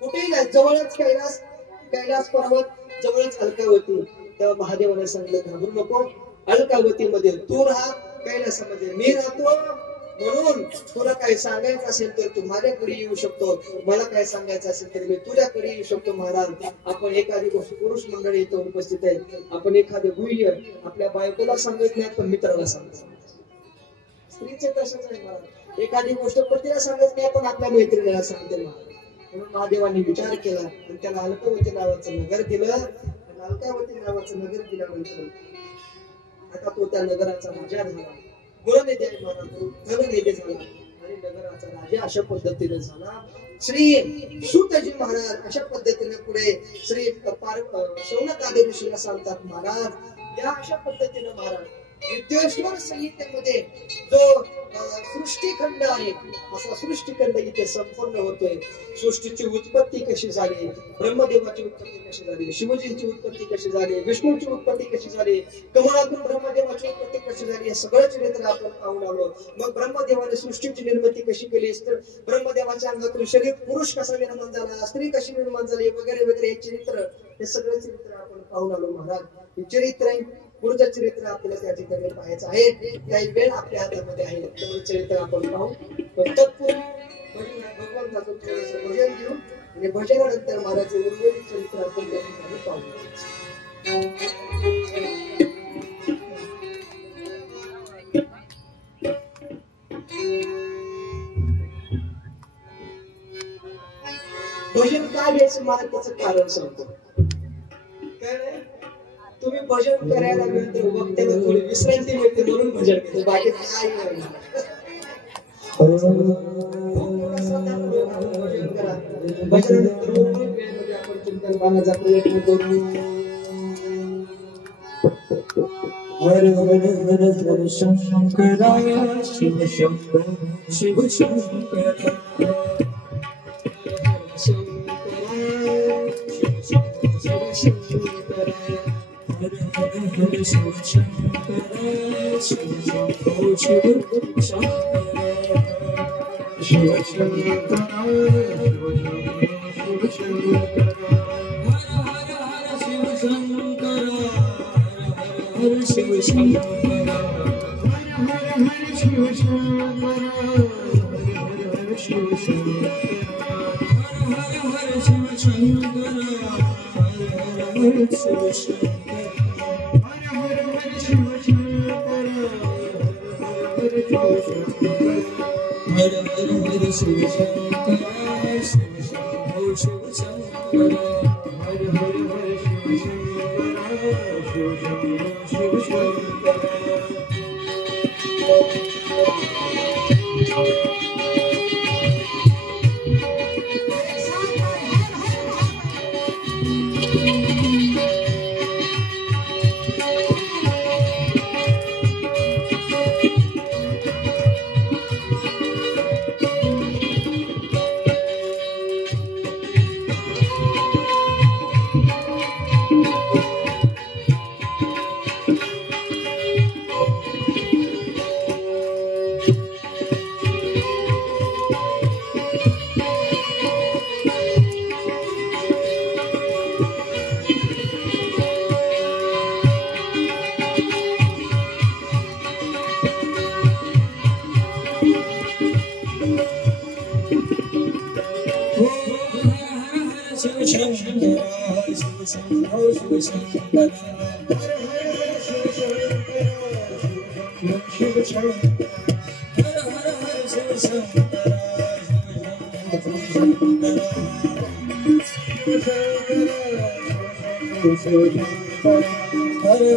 कुठेही नाही, जवळच कैलास पर्वत, जवळच अलकावती. तेव्हा महादेवाने सांगितलं, घाबरू नको, अलकावतीमध्ये तू राहा, कैलासामध्ये मी राहतो. म्हणून तुला काही सांगायचं असेल तर तू माझ्याकडे येऊ शकतो, मला काय सांगायचं असेल तर मी तुझ्याकडे येऊ शकतो. महाराज आपण एखादी गोष्ट, पुरुष मंडळी इथं उपस्थित आहेत, आपण एखादं गुह्य आपल्या बायकोला सांगत नाही पण मित्राला सांगत. स्त्रीचे तसंच आहे महाराज, एखादी गोष्ट पतीला सांगत नाही पण आपल्या मैत्रिणीला सांगते महाराज. म्हणून महादेवांनी विचार केला आणि त्याला अलकावती नावाचं नगर दिलं. अलकावती नावाचं नगर दिल्यानंतर आता तो त्या नगराचा राजा झाला. गुणनिधी महाराज धननिधी झाला आणि नगराचा राजा अशा पद्धतीने झाला. श्री सूतजी महाराज अशा पद्धतीने पुढे श्री शौनकादी ऋषीला सांगतात, महाराज या अशा पद्धतीने महाराज विद्वेश्वर संहितेमध्ये जो सृष्टीखंड आहे, असा सृष्टीखंड इथे संपूर्ण होतोय. सृष्टीची उत्पत्ती कशी झाली, ब्रह्मदेवाची उत्पत्ती कशी झाली, शिवजींची उत्पत्ती कशी झाली, विष्णूची उत्पत्ती कशी झाली, कमळातून ब्रह्मदेवाची उत्पत्ती कशी झाली, हे सगळं चरित्र आपण पाहून आलो. मग ब्रह्मदेवाने सृष्टीची निर्मिती कशी केली, ब्रह्मदेवाच्या अंगातून शरीर पुरुष कसा निर्माण झाला, स्त्री कशी निर्माण झाली, वगैरे वगैरे हे चरित्र, हे सगळं चरित्र आपण पाहून आलो. महाराज हे चरित्र आहे, पुढचं चरित्र आपल्याला त्या ठिकाणी पाहायचं आहे. काही वेळ आपल्या हातामध्ये आहे, तेवढं चरित्र आपण पाहू. पण तत्पूर्वी भगवंताचं थोडंसं भजन घेऊ आणि भजनानंतर महाराज उर्वरित चरित्र आपण त्या ठिकाणी पाहू. भजन काय घ्यायचं मला त्याचं कारण सांगतो. काय तुम्ही भजन करायला लागले तर वक्त्याला थोडी विश्रांती मिळते म्हणून भजन करतो, बाकी काय नाही. भजनानंतर वेळेमध्ये आपण चिंतन पाहण्याचा प्रयत्न करू. हर हर हर हर शंकरा शिव शंकर शिव शंकर हर शिव शंकर शिव शंकर शिव शंकर शिव शंकर शिव शंकर हर हर शिव शंकर हर शिव शंकर हर हर शिव शंकर हर शिव शंकर हर हर शिव शंकर हर शिव शंकर हर हर शिव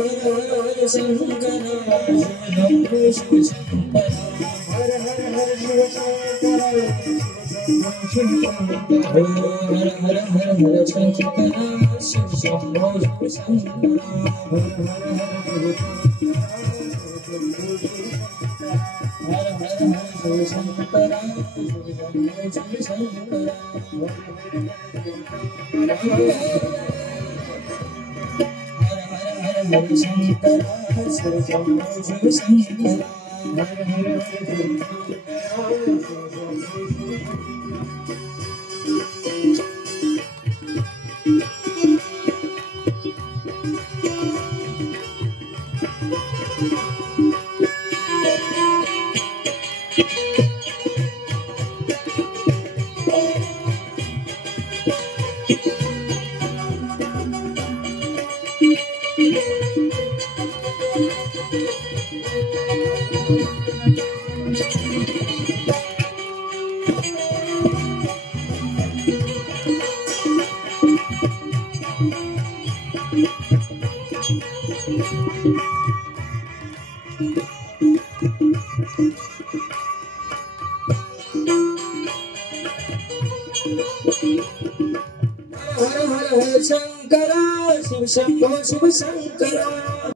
शंकर शिव शंभो शिव शंकर हर हर शिव शंकर शिव शंभो शिव शंकर हर हर शंकर शिव शंभो शिव शंकर